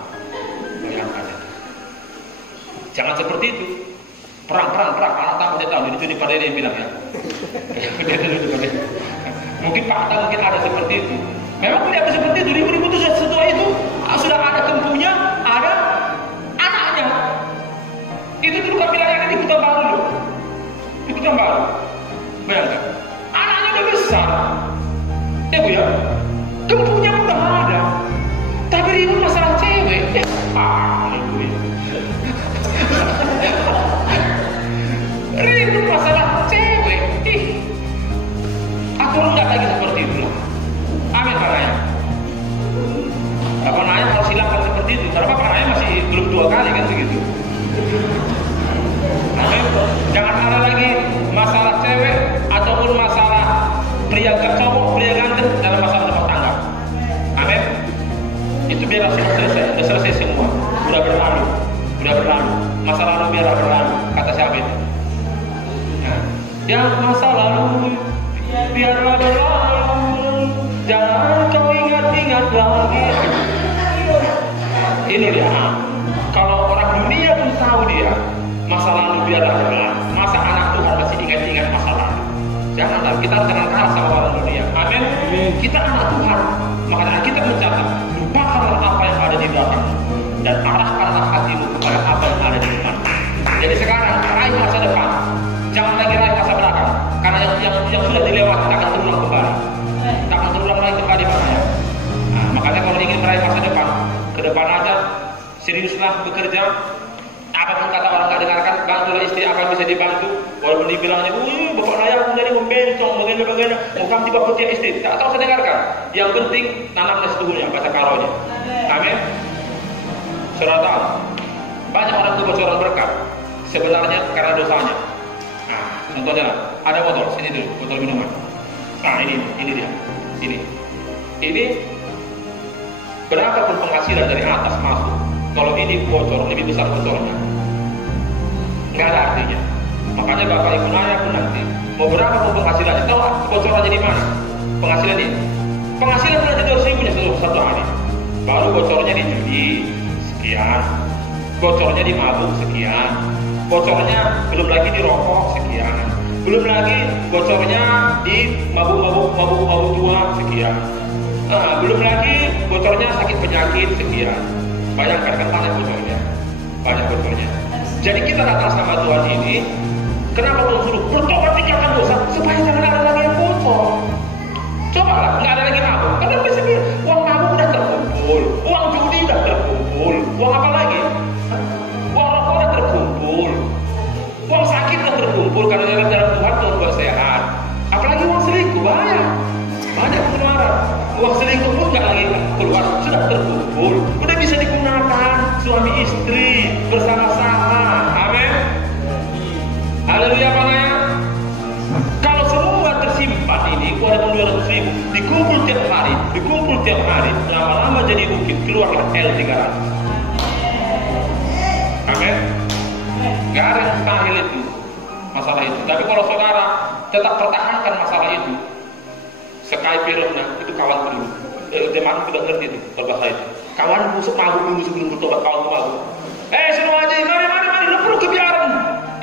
Jangan seperti itu. Perang, anak tambah tiap tahun. Ini Jody Parede yang bilang ya. Mungkin fakta mungkin ada seperti itu. Memang tidak seperti itu. Ribu-ribu itu setelah itu sudah ada kempunya, ada anaknya. Itu dulu kami layakan ikutan baru. Bayangkan. Anaknya udah besar. Ya Bu ya. Kempunya udah ada. Tapi ribut masalah cewek. Ribut masalah cewek. Aku enggak lagi seperti itu. seperti itu. Karena Pak Raya masih belum 2 kali kan begitu. Jangan ada lagi masalah cewek ataupun masalah pria cowok, pria ganteng dalam masalah rumah tangga. Amin. Itu biar selesai, sudah selesai semua, sudah berlalu. Masa lalu biarlah berlalu, kata siapa itu? Nah, yang masa lalu biarlah berlalu, jangan kau ingat-ingat lagi. Ini dia. Kalau orang dunia pun tahu dia, masa lalu biarlah berlalu. Masa anak Tuhan masih ingat-ingat masa lalu? Janganlah, kita harus jangan kalah sama orang dunia. Amin. Kita anak Tuhan, makanya kita mencatat, lupakanlah apa yang ada di belakang dan arahkanlah hatimu kepada apa yang ada di depan. Jadi sekarang raih masa depan, jangan lagi raih masa belakang, karena yang sudah dilewati tak akan terulang kembali, tak akan terulang lagi kembali makanya. Nah, makanya kalau ingin meraih masa depan, ke depan aja, seriuslah bekerja. Apapun kata orang tak dengarkan, bantulah istri apa yang bisa dibantu. Walaupun dibilangnya, bapak saya aku jadi membencong, bagaimana, mau ganti bapak dia istri, tak tahu saya dengarkan. Yang penting tanamlah setuhunya, baca karonya. Amin. Saudara, banyak orang kebocoran berkat sebenarnya karena dosanya. Nah, contohnya ada botol, sini dulu, botol minuman. Nah, ini dia. Ini berapapun penghasilan dari atas masuk, kalau ini bocor, lebih besar bocornya, nggak ada artinya. Makanya bapak ibu ayah pun nanti mau berapapun penghasilan, tahu bocorannya di mana? Penghasilan ini, penghasilan pun nanti 200.000 satu hari, baru bocornya di judi sekian, bocornya di mabuk sekian, bocornya belum lagi di rokok sekian, belum lagi bocornya di mabuk tua sekian, belum lagi bocornya sakit penyakit sekian. Bayangkan kan banyak bocornya. Jadi kita datang sama Tuhan ini, kenapa Tuhan suruh bertobat tinggalkan dosa supaya jangan ada lagi yang bocor. Cobalah, nggak ada lagi mabuk. Karena biasanya uang mabuk udah terkumpul, uang judi udah terkumpul, uang apa lagi? Uang rokok udah terkumpul, uang sakit udah terkumpul karena dalam Tuhan buat sehat. Apalagi uang selingkuh banyak pengeluaran. Uang selingkuh pun nggak lagi keluar, sudah terkumpul, udah bisa digunakan suami istri bersama-sama. Amin. Haleluya Pak. Kalau semua tersimpan ini, walaupun 200.000 dikumpul tiap hari, lama-lama jadi bukit, keluarlah L300. Amin. Gak ada yang mustahil itu, masalah itu. Tapi kalau saudara tetap pertahankan masalah itu, sekali virusnya itu kawan dulu. Jemaat sudah ngerti itu bahasa itu. Kawan busuk mabuk dulu sebelum bertobat, kawan mabuk. Semua aja, mari, lu perlu kebiaran.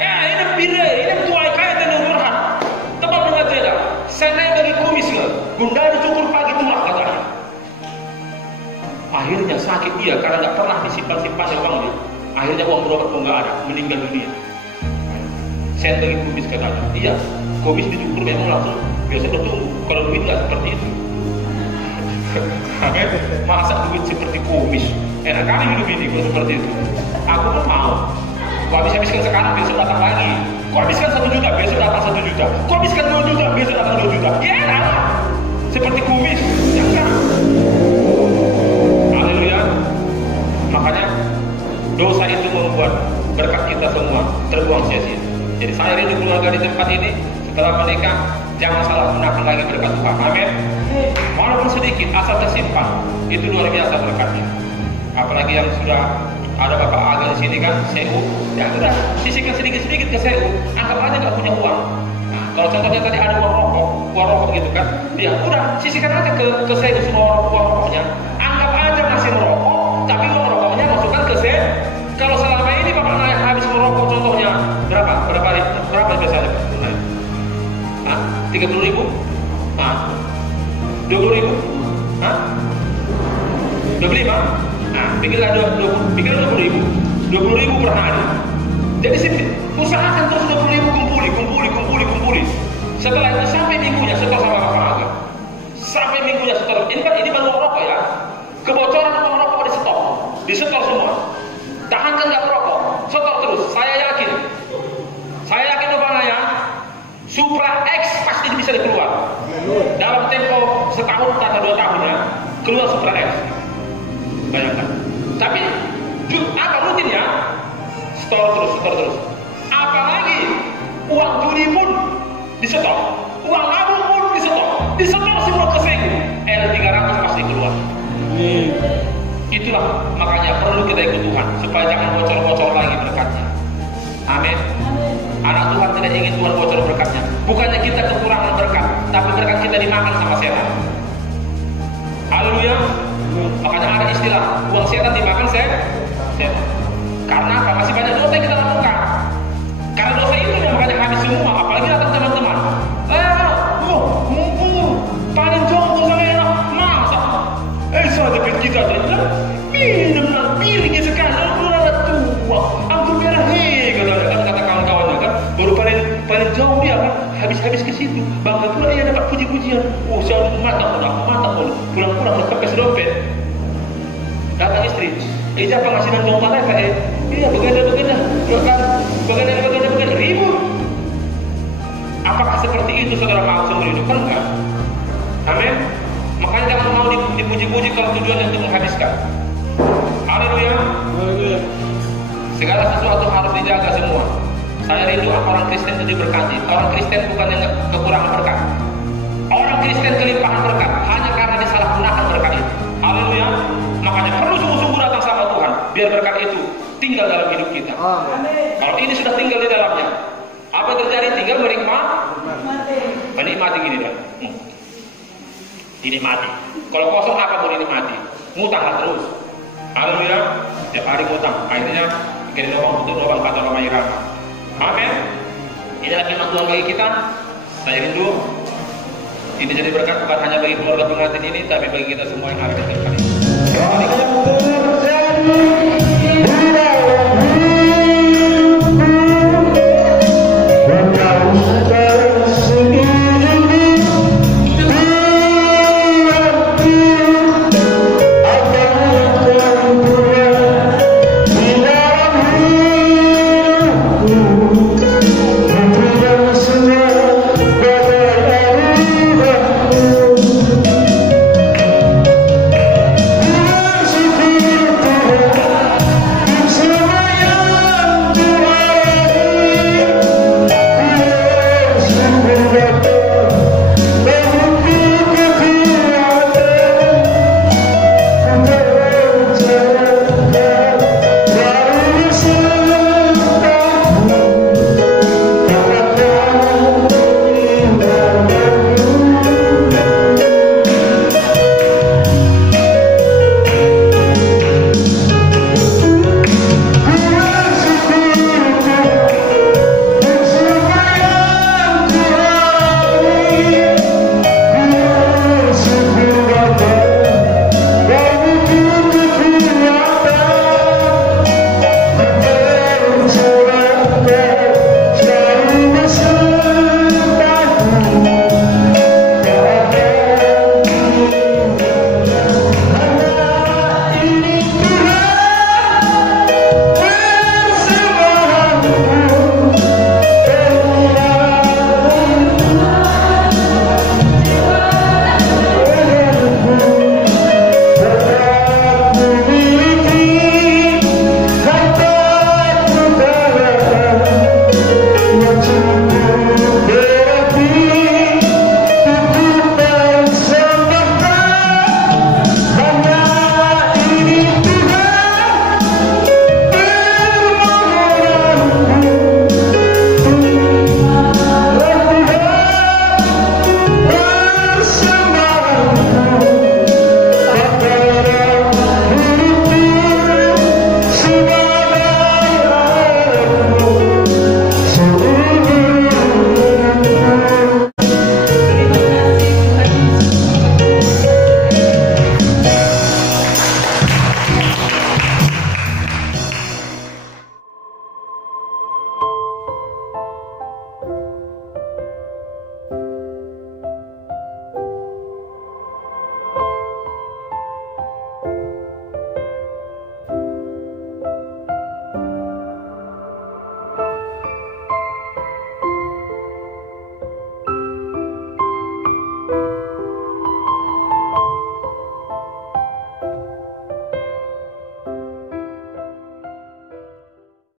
Ini pire, ini tuai kaya dan murah. Tempat mengajar. Saya bagi kumis lah. Bunda dicukur pagi murah katanya. Akhirnya sakit dia karena nggak pernah disimpan uang dia. Akhirnya uang berobat pun nggak ada, meninggal dunia. Saya bagi kumis katanya. Iya, kumis dicukur memang langsung biasa bertumbuh. Kalau duit nggak seperti itu. Masa duit seperti kumis? Enak kali hidup ini kalau seperti itu. Aku pun mau. Kau habiskan sekarang, besok datang lagi. Kau habiskan 1 juta, besok datang 1 juta. Kau habiskan 2 juta, besok datang 2 juta. Ya enak. Seperti kumis. Jangan. Haleluya. Makanya dosa itu membuat berkat kita semua terbuang sia-sia. Jadi saya rindu keluarga di tempat ini setelah menikah, jangan salah gunakan lagi berkat Tuhan. Amin. Walaupun sedikit, asal tersimpan, itu luar biasa berkatnya. Apalagi yang sudah ada Bapak Aga di sini kan, CU, ya sudah sisihkan sedikit-sedikit ke CU, anggap aja nggak punya uang. Nah, kalau contohnya tadi ada uang rokok gitu kan, ya udah sisihkan aja ke CU semua uang rokoknya, anggap aja masih merokok, tapi uang rokoknya masukkan ke CU. Kalau selama ini Bapak naik habis merokok contohnya berapa biasanya Pak? 30.000? 20.000? 25? Nah, pikirlah 20.000 per hari. Jadi usahakan terus 20.000 kumpuli. Setelah itu sampai minggunya setor sama Bapak Aga. Sampai minggunya setor. Ini baru rokok ya. Kebocoran uang rokok disetor semua. Tahankan nggak merokok, setor terus. Saya yakin Bapak Aga, Supra X pasti bisa dikeluar. Dalam tempo setahun atau 2 tahun ya, keluar Supra X. Bayangkan. Tapi apa rutinnya? Store terus. Apalagi uang judi pun disetor, uang nabung pun disetor semua ke Segu. L300 pasti keluar. Itulah makanya perlu kita ikut Tuhan supaya jangan bocor-bocor lagi berkatnya. Amin. Anak Tuhan tidak ingin Tuhan bocor berkatnya. Bukannya kita kekurangan berkat, tapi berkat kita dimakan sama setan. Haleluya. Makanya ada istilah uang setan dimakan setan. Karena apa? Masih banyak dosa yang kita lakukan. Karena dosa itu yang makanya habis semua. Apalagi datang teman-teman. Paling jongkok sama enak masa. Soal debit kita minumlah piringnya sekali. Tua, anggur merah kata kawan-kawannya kan. Baru paling jauh dia kan habis ke situ. Bangga pula dia dapat puji-pujian. Saya mata pun. Pulang-pulang lepas dompet. Datang istri. Siapa ngasihin dompet apa iya beganda ribut. Apakah seperti itu saudara mau seumur hidup? Kan enggak. Amin. Makanya jangan mau dipuji-puji kalau tujuannya untuk menghabiskan. Haleluya. Segala sesuatu harus dijaga semua. Saya rindu orang Kristen itu diberkati. Orang Kristen bukan yang kekurangan berkat. Orang Kristen kelimpahan berkat hanya karena disalahgunakan berkat itu. Haleluya. Makanya perlu sungguh-sungguh datang sama Tuhan biar berkat itu tinggal dalam hidup kita. Kalau ini sudah tinggal di dalamnya, apa yang terjadi? Tinggal menikmati gini dah. Dinikmati. Kalau kosong apa mau dinikmati? Ngutang terus. Haleluya. Setiap hari ngutang. Akhirnya bikin lubang kata orang Irama. Amin. Ini adalah firman Tuhan bagi kita. Saya rindu ini jadi berkat bukan hanya bagi keluarga pengantin ini, tapi bagi kita semua yang ada di tempat ini.